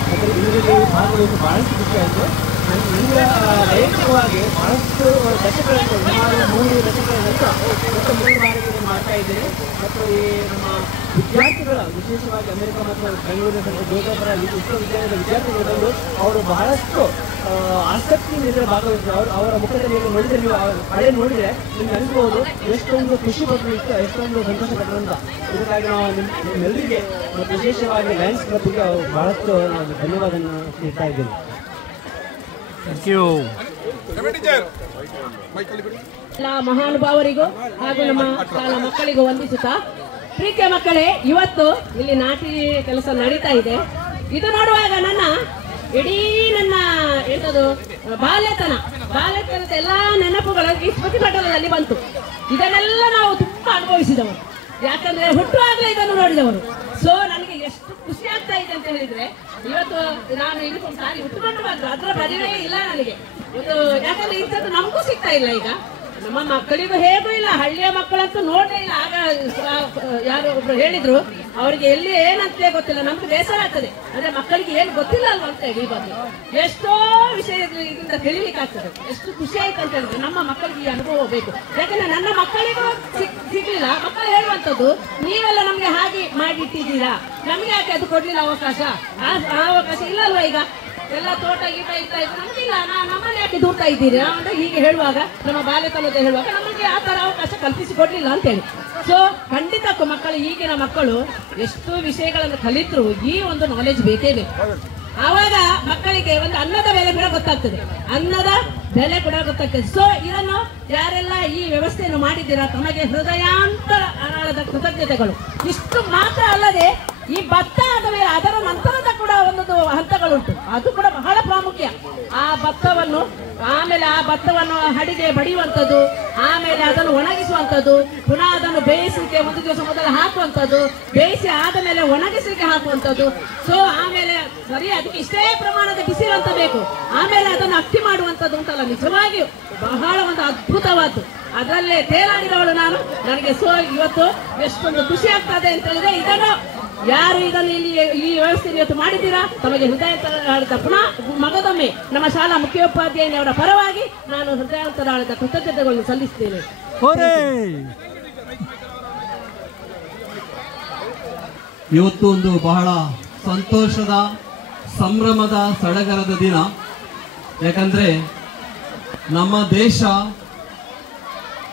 ಮತ್ತು ಇದರಲ್ಲಿ ಭಾಗವಹಿಸಿ ಭಾಳಷ್ಟು ಖುಷಿ ಆಯಿತು ನನಗೆ ವೈಯಕ್ತಿಕವಾಗಿ ಭಾಳಷ್ಟು ದಶಕಗಳಿಂದ ಸುಮಾರು 3 ದಶಕಗಳ ನಂತರ ಮತ್ತು 3 ಬಾರಿ ಮಾಡ್ತಾ ಇದ್ದೇನೆ ಮತ್ತು ಈ ನಮ್ಮ ವಿದ್ಯಾರ್ಥಿಗಳ ವಿಶೇಷವಾಗಿ ಅಮೆರಿಕ ಮತ್ತು ಬೆಂಗಳೂರಿನ ಜೋಧಪುರ ವಿಶ್ವವಿದ್ಯಾಲಯದ ವಿದ್ಯಾರ್ಥಿಗಳು ಬಂದು ಅವರು ಬಹಳಷ್ಟು ಆಸಕ್ತಿಯಿಂದ ಇದರ ಭಾಗವಹಿಸಿದ್ರು ಅವರ ಮುಖದಲ್ಲಿ ನೋಡಿದರೆ ನೀವು ಹಳೆ ನೋಡಿದರೆ ನಿಮ್ಗೆ ಅನಿಸ್ಬೋದು ಎಷ್ಟೊಂದು ಖುಷಿ ಪಟ್ಟರು ಇತ್ತು ಎಷ್ಟೊಂದು ಸಂತೋಷ ಪಟ್ಟರು ಅಂತ ಇದಕ್ಕಾಗಿ ನಾವು ನಿಮ್ಮೆಲ್ಲರಿಗೆ ಮತ್ತು ವಿಶೇಷವಾಗಿ ಲಯನ್ಸ್ ಕ್ಲಬ್ಗೆ ಬಹಳಷ್ಟು ಧನ್ಯವಾದವನ್ನು ನೀಡ್ತಾ ಇದ್ದೇನೆ ಥ್ಯಾಂಕ್ ಯು ಎಲ್ಲ ಮಹಾನುಭಾವರಿಗೂ ಹಾಗೂ ನಮ್ಮ ಶಾಲಾ ಮಕ್ಕಳಿಗೂ ವಂದಿಸುತ್ತಾ ಪ್ರೀತಿಯ ಮಕ್ಕಳೇ ಇವತ್ತು ಇಲ್ಲಿ ನಾಟಿ ಕೆಲಸ ನಡೀತಾ ಇದೆ ಇದು ನೋಡುವಾಗ ನನ್ನ ಇಡೀ ನನ್ನ ಎಂತದು ಬಾಲ್ಯತನದ ಎಲ್ಲಾ ನೆನಪುಗಳು ಈ ಸ್ಮೃತಿ ಪಟಲದಲ್ಲಿ ಬಂತು ಇದನ್ನೆಲ್ಲ ನಾವು ತುಂಬಾ ಅನುಭವಿಸಿದವರು ಯಾಕಂದ್ರೆ ಹುಟ್ಟುವಾಗಲೇ ಇದನ್ನು ನೋಡಿದವರು ಸೊ ನನಗೆ ಎಷ್ಟು ಖುಷಿ ಆಗ್ತಾ ಇದೆ ಅಂತ ಹೇಳಿದ್ರೆ ಇವತ್ತು ನಾನು ಯೂನಿಫಾರ್ಮ್ ಸಾರಿ ಉಟ್ಟುಕೊಂಡು ಬಂದು ಅದರ ಬದಿವೇ ಇಲ್ಲ ನನಗೆ ಒಂದು ಯಾಕಂದ್ರೆ ಇಂಥದ್ದು ನಮಗೂ ಸಿಗ್ತಾ ಇಲ್ಲ ಈಗ ನಮ್ಮ ಮಕ್ಕಳಿಗೂ ಹೇಗೂ ಇಲ್ಲ ಹಳ್ಳಿಯ ಮಕ್ಕಳಂತೂ ನೋಡೇ ಇಲ್ಲ ಆಗ ಯಾರು ಒಬ್ರು ಹೇಳಿದ್ರು ಅವರಿಗೆ ಎಲ್ಲಿ ಏನಂತಲೇ ಗೊತ್ತಿಲ್ಲ ನಮ್ಗೆ ಬೇಸರ ಆಗ್ತದೆ ಅಂದ್ರೆ ಮಕ್ಕಳಿಗೆ ಏನು ಗೊತ್ತಿಲ್ಲ ಅಲ್ವಾ ಅಂತ ಹೇಳಿ ಈ ಬಗ್ಗೆ ಎಷ್ಟೋ ವಿಷಯ ಇದರಿಂದ ತಿಳಿಲಿಕ್ಕೆ ಆಗ್ತದೆ ಎಷ್ಟು ಖುಷಿ ಆಯ್ತು ಅಂತ ಹೇಳಿದ್ರೆ ನಮ್ಮ ಮಕ್ಕಳಿಗೆ ಈ ಅನುಭವ ಬೇಕು ಯಾಕಂದ್ರೆ ನನ್ನ ಮಕ್ಕಳಿಗೂ ಸಿಗ್ಲಿಲ್ಲ ಮಕ್ಕಳು ಹೇಳುವಂಥದ್ದು ನೀವೆಲ್ಲ ನಮ್ಗೆ ಹಾಗೆ ಮಾಡಿಟ್ಟಿದ್ದೀರಾ ನಮ್ಗೆ ಯಾಕೆ ಅದು ಕೊಡ್ಲಿಲ್ಲ ಅವಕಾಶ ಆ ಅವಕಾಶ ಇಲ್ಲ ಅಲ್ವಾ ಈಗ ಎಲ್ಲ ತೋಟ ಗೀಟ ಇರ್ತಾ ಇದ್ರು ನಮ್ಗಿಲ್ಲ ನಮ್ಮಲ್ಲಿ ಯಾಕೆ ದೂರ್ತಾ ಇದ್ದೀರಿ ಅಂತ ಹೀಗೆ ಹೇಳುವಾಗ ನಮ್ಮ ಬಾಲ್ಯತನದ ಹೇಳುವಾಗ ನಮಗೆ ಆ ತರ ಅವಕಾಶ ಕಲ್ಪಿಸಿಕೊಡ್ಲಿಲ್ಲ ಅಂತೇಳಿ ಸೊ ಖಂಡಿತಕ್ಕೂ ಮಕ್ಕಳು ಈಗಿನ ಮಕ್ಕಳು ಎಷ್ಟು ವಿಷಯಗಳನ್ನು ಕಲಿತರು ಈ ಒಂದು ನಾಲೆಜ್ ಬೇಕೇ ಬೇಕು ಆವಾಗ ಮಕ್ಕಳಿಗೆ ಒಂದು ಅನ್ನದ ಬೆಲೆ ಕೂಡ ಗೊತ್ತಾಗ್ತದೆ, ಅನ್ನದ ಬೆಲೆ ಕೂಡ ಗೊತ್ತಾಗ್ತದೆ. ಸೊ ಇದನ್ನು ಯಾರೆಲ್ಲ ಈ ವ್ಯವಸ್ಥೆಯನ್ನು ಮಾಡಿದ್ದೀರಾ ತಮಗೆ ಹೃದಯಾಂತರಾಳದ ಕೃತಜ್ಞತೆಗಳು. ಇಷ್ಟು ಮಾತ್ರ ಅಲ್ಲದೆ ಈ ಭತ್ತ ಆದ ಮೇಲೆ ಅದರ ನಂತರದ ಕೂಡ ಒಂದೊಂದು ಹಂತಗಳುಂಟು, ಅದು ಕೂಡ ಬಹಳ ಪ್ರಾಮುಖ್ಯ. ಆ ಭತ್ತವನ್ನು ಹಡಿಗೆ ಬಡಿಯುವಂಥದ್ದು, ಆಮೇಲೆ ಅದನ್ನು ಒಣಗಿಸುವಂಥದ್ದು, ಪುನಃ ಅದನ್ನು ಬೇಯಿಸಲಿಕ್ಕೆ ಒಂದು ದಿವಸ ಮೊದಲು ಹಾಕುವಂಥದ್ದು, ಬೇಯಿಸಿ ಆದ ಮೇಲೆ ಒಣಗಿಸಲಿಕ್ಕೆ ಹಾಕುವಂಥದ್ದು. ಸೊ ಆಮೇಲೆ ಸರಿ ಅದಕ್ಕೆ ಇಷ್ಟೇ ಪ್ರಮಾಣದ ಬಿಸಿಲು ಅಂತ ಬೇಕು, ಆಮೇಲೆ ಅದನ್ನು ಅಕ್ಕಿ ಮಾಡುವಂಥದ್ದು ಉಂಟಲ್ಲ, ನಿಜವಾಗಿಯೂ ಬಹಳ ಒಂದು ಅದ್ಭುತವಾದ್ದು. ಅದರಲ್ಲೇ ತೇಲಾಡಿದವಳು ನಾನು. ನನಗೆ ಸೊ ಇವತ್ತು ಎಷ್ಟೊಂದು ಖುಷಿ ಆಗ್ತದೆ ಅಂತ ಹೇಳಿದ್ರೆ, ಇದನ್ನು ಯಾರು ಇದನ್ನು ಇಲ್ಲಿ ಈ ವ್ಯವಸ್ಥೆ ಇವತ್ತು ಮಾಡಿದ್ದೀರಾ ತಮಗೆ ಹೃದಯಾಂತರಾಳದ ಪುನಃ ಮಗದೊಮ್ಮೆ ನಮ್ಮ ಶಾಲಾ ಮುಖ್ಯೋಪಾಧ್ಯಾಯನವರ ಪರವಾಗಿ ನಾನು ಹೃದಯಾಂತರಾಳದ ಕೃತಜ್ಞತೆಗಳನ್ನು ಸಲ್ಲಿಸುತ್ತೇನೆ. ಇವತ್ತು ಒಂದು ಬಹಳ ಸಂತೋಷದ ಸಂಭ್ರಮದ ಸಡಗರದ ದಿನ. ಯಾಕಂದ್ರೆ ನಮ್ಮ ದೇಶ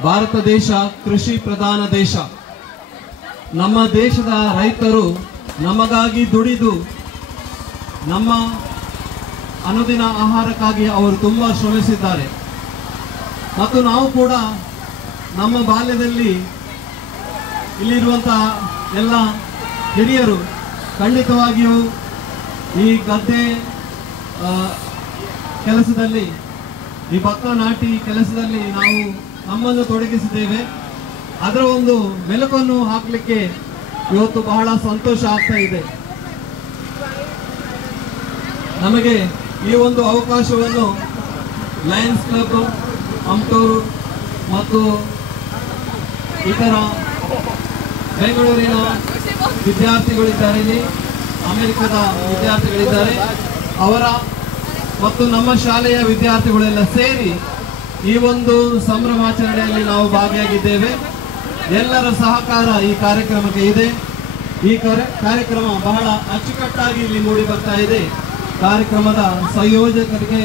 ಭಾರತ ದೇಶ ಕೃಷಿ ಪ್ರಧಾನ ದೇಶ. ನಮ್ಮ ದೇಶದ ರೈತರು ನಮಗಾಗಿ ದುಡಿದು ನಮ್ಮ ಅನುದಿನ ಆಹಾರಕ್ಕಾಗಿ ಅವರು ತುಂಬ ಶ್ರಮಿಸಿದ್ದಾರೆ. ಮತ್ತು ನಾವು ಕೂಡ ನಮ್ಮ ಬಾಲ್ಯದಲ್ಲಿ ಇಲ್ಲಿರುವಂತಹ ಎಲ್ಲ ಹಿರಿಯರು ಖಂಡಿತವಾಗಿಯೂ ಈ ಗದ್ದೆ ಕೆಲಸದಲ್ಲಿ, ಈ ಭತ್ತ ನಾಟಿ ಕೆಲಸದಲ್ಲಿ ನಾವು ನಮ್ಮನ್ನು ತೊಡಗಿಸಿದ್ದೇವೆ. ಅದರ ಒಂದು ಮೆಲುಕನ್ನು ಹಾಕಲಿಕ್ಕೆ ಇವತ್ತು ಬಹಳ ಸಂತೋಷ ಆಗ್ತಾ ಇದೆ. ನಮಗೆ ಈ ಒಂದು ಅವಕಾಶವನ್ನು ಲಯನ್ಸ್ ಕ್ಲಬ್ ಅಮ್ಟೂರು ಮತ್ತು ಇತರ ಬೆಂಗಳೂರಿನ ವಿದ್ಯಾರ್ಥಿಗಳಿದ್ದಾರೆ, ಇಲ್ಲಿ ಅಮೆರಿಕದ ವಿದ್ಯಾರ್ಥಿಗಳಿದ್ದಾರೆ, ಅವರ ಮತ್ತು ನಮ್ಮ ಶಾಲೆಯ ವಿದ್ಯಾರ್ಥಿಗಳೆಲ್ಲ ಸೇರಿ ಈ ಒಂದು ಸಂಭ್ರಮಾಚರಣೆಯಲ್ಲಿ ನಾವು ಭಾಗಿಯಾಗಿದ್ದೇವೆ. ಎಲ್ಲರ ಸಹಕಾರ ಈ ಕಾರ್ಯಕ್ರಮಕ್ಕೆ ಇದೆ. ಈ ಕಾರ್ಯಕ್ರಮ ಬಹಳ ಅಚ್ಚುಕಟ್ಟಾಗಿ ಇಲ್ಲಿ ಮೂಡಿ ಬರ್ತಾ ಇದೆ. ಕಾರ್ಯಕ್ರಮದ ಸಂಯೋಜಕರಿಗೆ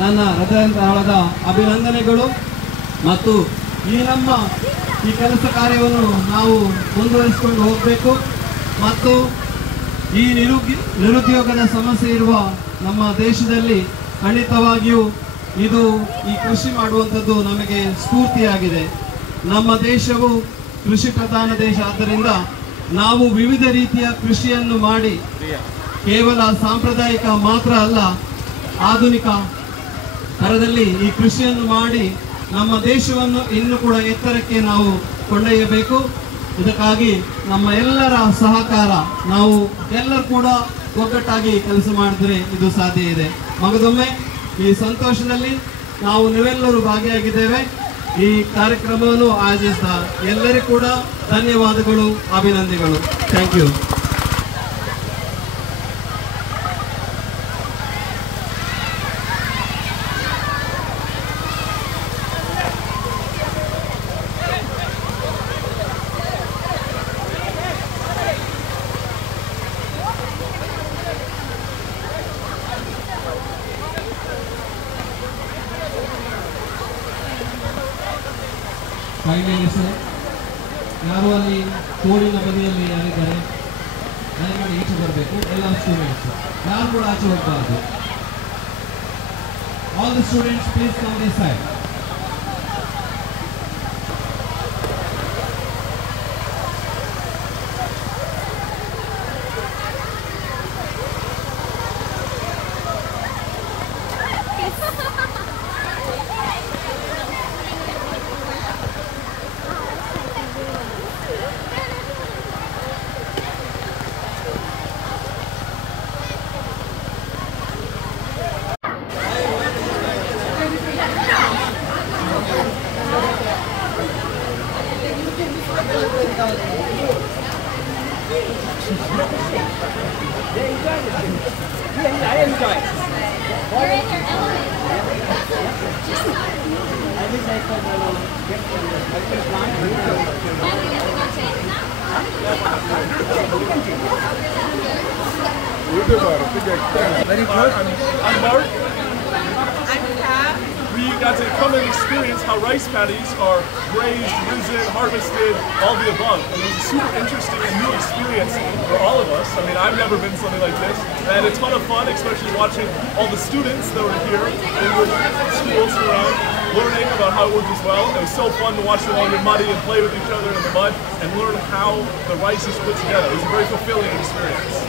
ನನ್ನ ಹೃದಯಾಂತರಾಳದ ಅಭಿನಂದನೆಗಳು. ಮತ್ತು ಈ ಕೆಲಸ ಕಾರ್ಯವನ್ನು ನಾವು ಮುಂದುವರಿಸಿಕೊಂಡು ಹೋಗಬೇಕು. ಮತ್ತು ಈ ನಿರುದ್ಯೋಗದ ಸಮಸ್ಯೆ ಇರುವ ನಮ್ಮ ದೇಶದಲ್ಲಿ ಖಂಡಿತವಾಗಿಯೂ ಈ ಕೃಷಿ ಮಾಡುವಂಥದ್ದು ನಮಗೆ ಸ್ಫೂರ್ತಿಯಾಗಿದೆ. ನಮ್ಮ ದೇಶವು ಕೃಷಿ ಪ್ರಧಾನ ದೇಶ. ಆದ್ದರಿಂದ ನಾವು ವಿವಿಧ ರೀತಿಯ ಕೃಷಿಯನ್ನು ಮಾಡಿ ಕೇವಲ ಸಾಂಪ್ರದಾಯಿಕ ಮಾತ್ರ ಅಲ್ಲ, ಆಧುನಿಕ ಥರದಲ್ಲಿ ಈ ಕೃಷಿಯನ್ನು ಮಾಡಿ ನಮ್ಮ ದೇಶವನ್ನು ಇನ್ನೂ ಕೂಡ ಎತ್ತರಕ್ಕೆ ನಾವು ಕೊಂಡೊಯ್ಯಬೇಕು. ಇದಕ್ಕಾಗಿ ನಮ್ಮ ಎಲ್ಲರ ಸಹಕಾರ, ನಾವು ಎಲ್ಲರೂ ಕೂಡ ಒಗ್ಗಟ್ಟಾಗಿ ಕೆಲಸ ಮಾಡಿದ್ರೆ ಇದು ಸಾಧ್ಯ ಇದೆ. ಮಗದೊಮ್ಮೆ ಈ ಸಂತೋಷದಲ್ಲಿ ನಾವು ನೀವೆಲ್ಲರೂ ಭಾಗಿಯಾಗಿದ್ದೇವೆ. ಈ ಕಾರ್ಯಕ್ರಮವನ್ನು ಆಯೋಜಿಸಿದ ಎಲ್ಲರಿಗೂ ಕೂಡ ಧನ್ಯವಾದಗಳು, ಅಭಿನಂದನೆಗಳು. Thank you. ಯಾರು ಅಲ್ಲಿ ಕೋಡಿನ ಬದಿಯಲ್ಲಿ ಯಾರಿದ್ದಾರೆ ದಯಮಾಡಿ ಈಚೆ ಬರಬೇಕು. ಎಲ್ಲ ಸ್ಟೂಡೆಂಟ್ಸ್ ಯಾರು ಕೂಡ ಆಚೆ ಹೋಗಬಾರ್ದು. All the students please come this side. Very good. On board. And we have got to come and experience how rice paddies are raised, risen, harvested, all the above. And it was a super interesting and new experience for all of us. I mean, I've never been to something like this. I had a ton of fun, especially watching all the students that were here in the schools around, learning about how it worked as well. It was so fun to watch them all get muddy and play with each other in the mud and learn how the rice is put together. It was a very fulfilling experience.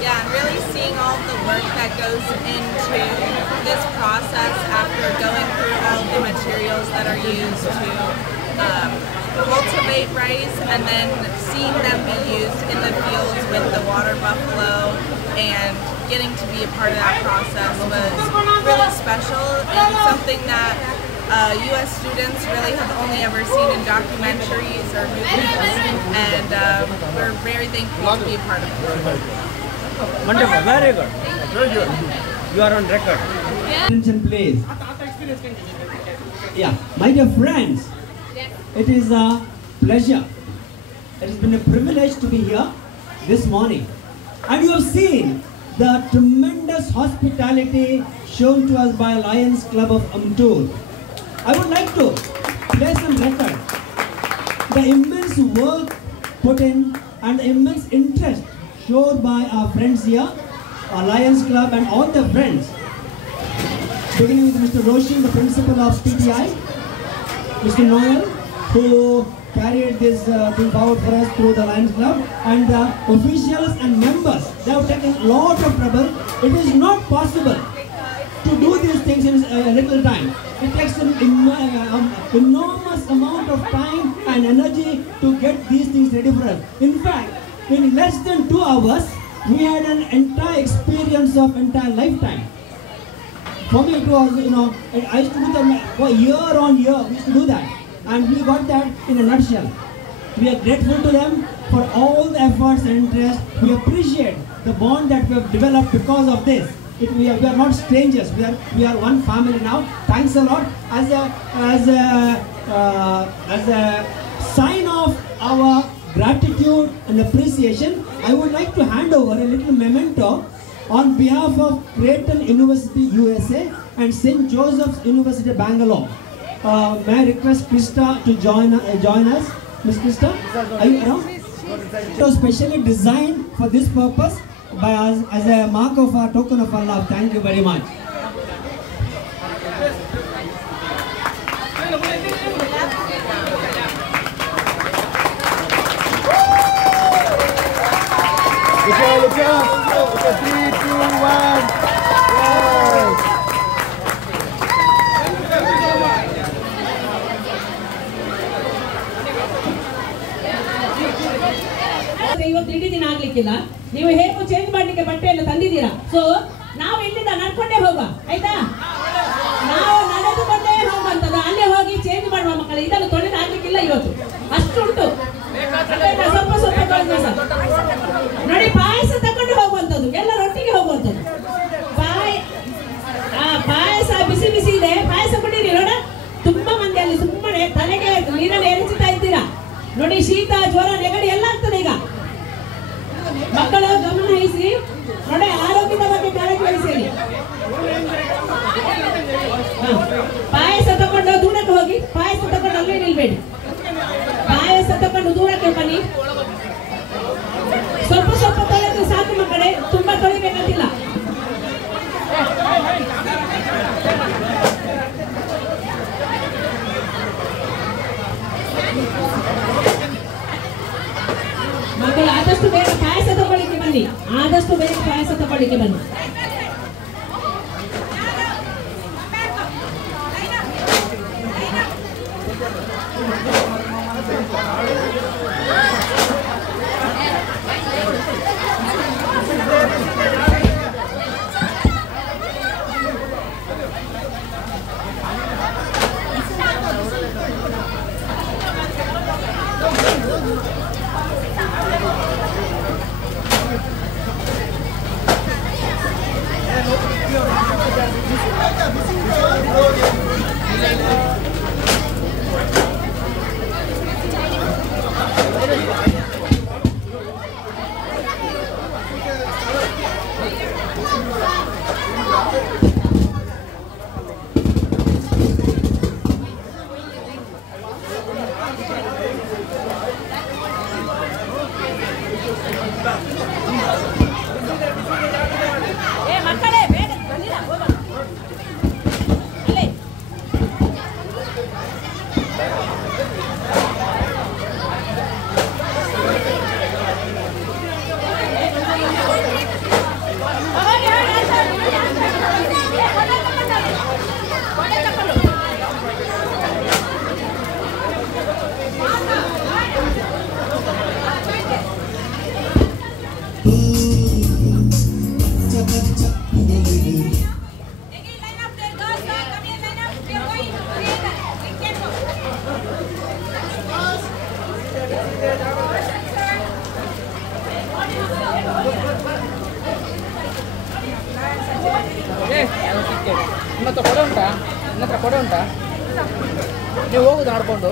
Yeah, and really seeing all the work that goes into this process after going through all the materials that are used to cultivate rice, and then seeing them be used in the fields with the water buffalo and getting to be a part of that process was really special and something that U.S. students really have only ever seen in documentaries or movies, and we're very thankful to be a part of it. Wonderful, very good. Very good. You are on record. Attention please. Yeah, my dear friends, it is a pleasure. It has been a privilege to be here this morning. And you have seen the tremendous hospitality shown to us by Lions Club of Amtur. I would like to place on record the immense work put in and the immense interest shown by our friends here, our Lions Club and all the friends. Beginning with Mr. Roshin, the principal of PTI, Mr. Noel, who carried this thing forward for us through the Lions Club, and the officials and members. They have taken a lot of trouble. It is not possible to do these things in a little time. It takes an enormous amount of time and energy to get these things ready for us. In fact, in less than 2 hours, we had an entire experience of entire lifetime. For me, it was, I used to do that for year on year. We used to do that, and we got that in a nutshell. We are grateful to them for all the efforts and interest. We appreciate the bond that we have developed because of this. We are not strangers. We are one family now. Thanks a lot. As a sign of our gratitude and appreciation, I would like to hand over a little memento on behalf of Creighton University, USA and St. Joseph's University, Bangalore. May I request Krista to join us? Miss Krista, are you around? It was specially designed for this purpose by us as a mark of our token of our love. Thank you very much. Look out! 3, 2, 1. Yes. ಇವತ್ತು ಇಡೀ ದಿನ ಆಗ್ಲಿಕ್ಕಿಲ್ಲ. ನೀವು ಹೇಗೂ change ಮಾಡ್ಲಿಕ್ಕೆ ಬಟ್ಟೆಯನ್ನು ತಂದಿದ್ದೀರಾ. So ನಾವು ಇಲ್ಲಿಂದ ನಡ್ಕೊಂಡೇ ಹೋಗುವ, ಆಯ್ತಾ? ನಾವು ನಡೆದುಕೊಂಡೇ ಹೋಗುವಂತದ್ದು. ಅಲ್ಲೇ ಹೋಗಿ ಚೇಂಜ್ ಮಾಡುವ ಮಕ್ಕಳು. ಇದನ್ನು ತೊಳೆದು ಹಾಕ್ಲಿಕ್ಕಿಲ್ಲ ಇವತ್ತು. ಅಷ್ಟು ಉಂಟು. ಸ್ವಲ್ಪ ನೋಡಿ, ಪಾಯಸ ತಕೊಂಡು ಹೋಗುವಂಥದ್ದು, ಎಲ್ಲರೂ ಒಟ್ಟಿಗೆ ಹೋಗುವಂಥದ್ದು. ಪಾಯಸ ಬಿಸಿ ಬಿಸಿ ಇದೆ, ಪಾಯಸ ಕುಡೀರಿ. ನೋಡ, ತುಂಬಾ ಮಂದಿ ಅಲ್ಲಿ ಸುಮ್ಮನೆ ತಲೆಗೆ ನೀರನ್ನು ಎರಚುತ್ತಾ ಇದ್ದೀರಾ. ನೋಡಿ, ಶೀತ, ಜ್ವರ, ನೆಗಡಿ ಎಲ್ಲ ಆಗ್ತದೆ ಈಗ. ಮಕ್ಕಳು ಗಮನ ವಹಿಸಿ, ನೋಡಿ, ಆರೋಗ್ಯದ ಬಗ್ಗೆ ಕಾಳಜಿ ವಹಿಸಿ. ಪಾಯಸ ತಗೊಂಡು ದೂರಕ್ಕೆ ಹೋಗಿ, ಪಾಯಸ ತಗೊಂಡು ಅಲ್ಲೇ ನಿಲ್ಬೇಡಿ. ಪಾಯಸ ತಗೊಂಡು ದೂರಕ್ಕೆ ಬನ್ನಿ. ಸ್ವಲ್ಪ ಸ್ವಲ್ಪ ತೊಳೆದು ಸಾಕು ಮಕ್ಕಳೇ, ತುಂಬಾ ತೊಳಿಬೇಕಂತಿಲ್ಲ. ಮಕ್ಕಳು ಆದಷ್ಟು ಬೇಗ ಪಾಯಸ ತಗೊಳ್ಳಿಕ್ಕೆ ಬನ್ನಿ. ಆದಷ್ಟು ಬೇಗ ಪಾಯಸ ತಗೊಳ್ಳಿಕ್ಕೆ ಬನ್ನಿ. ಕೊಡೆ ಉಂಟಾ ನೀವು ಹೋಗುದು ನಡ್ಕೊಂಡು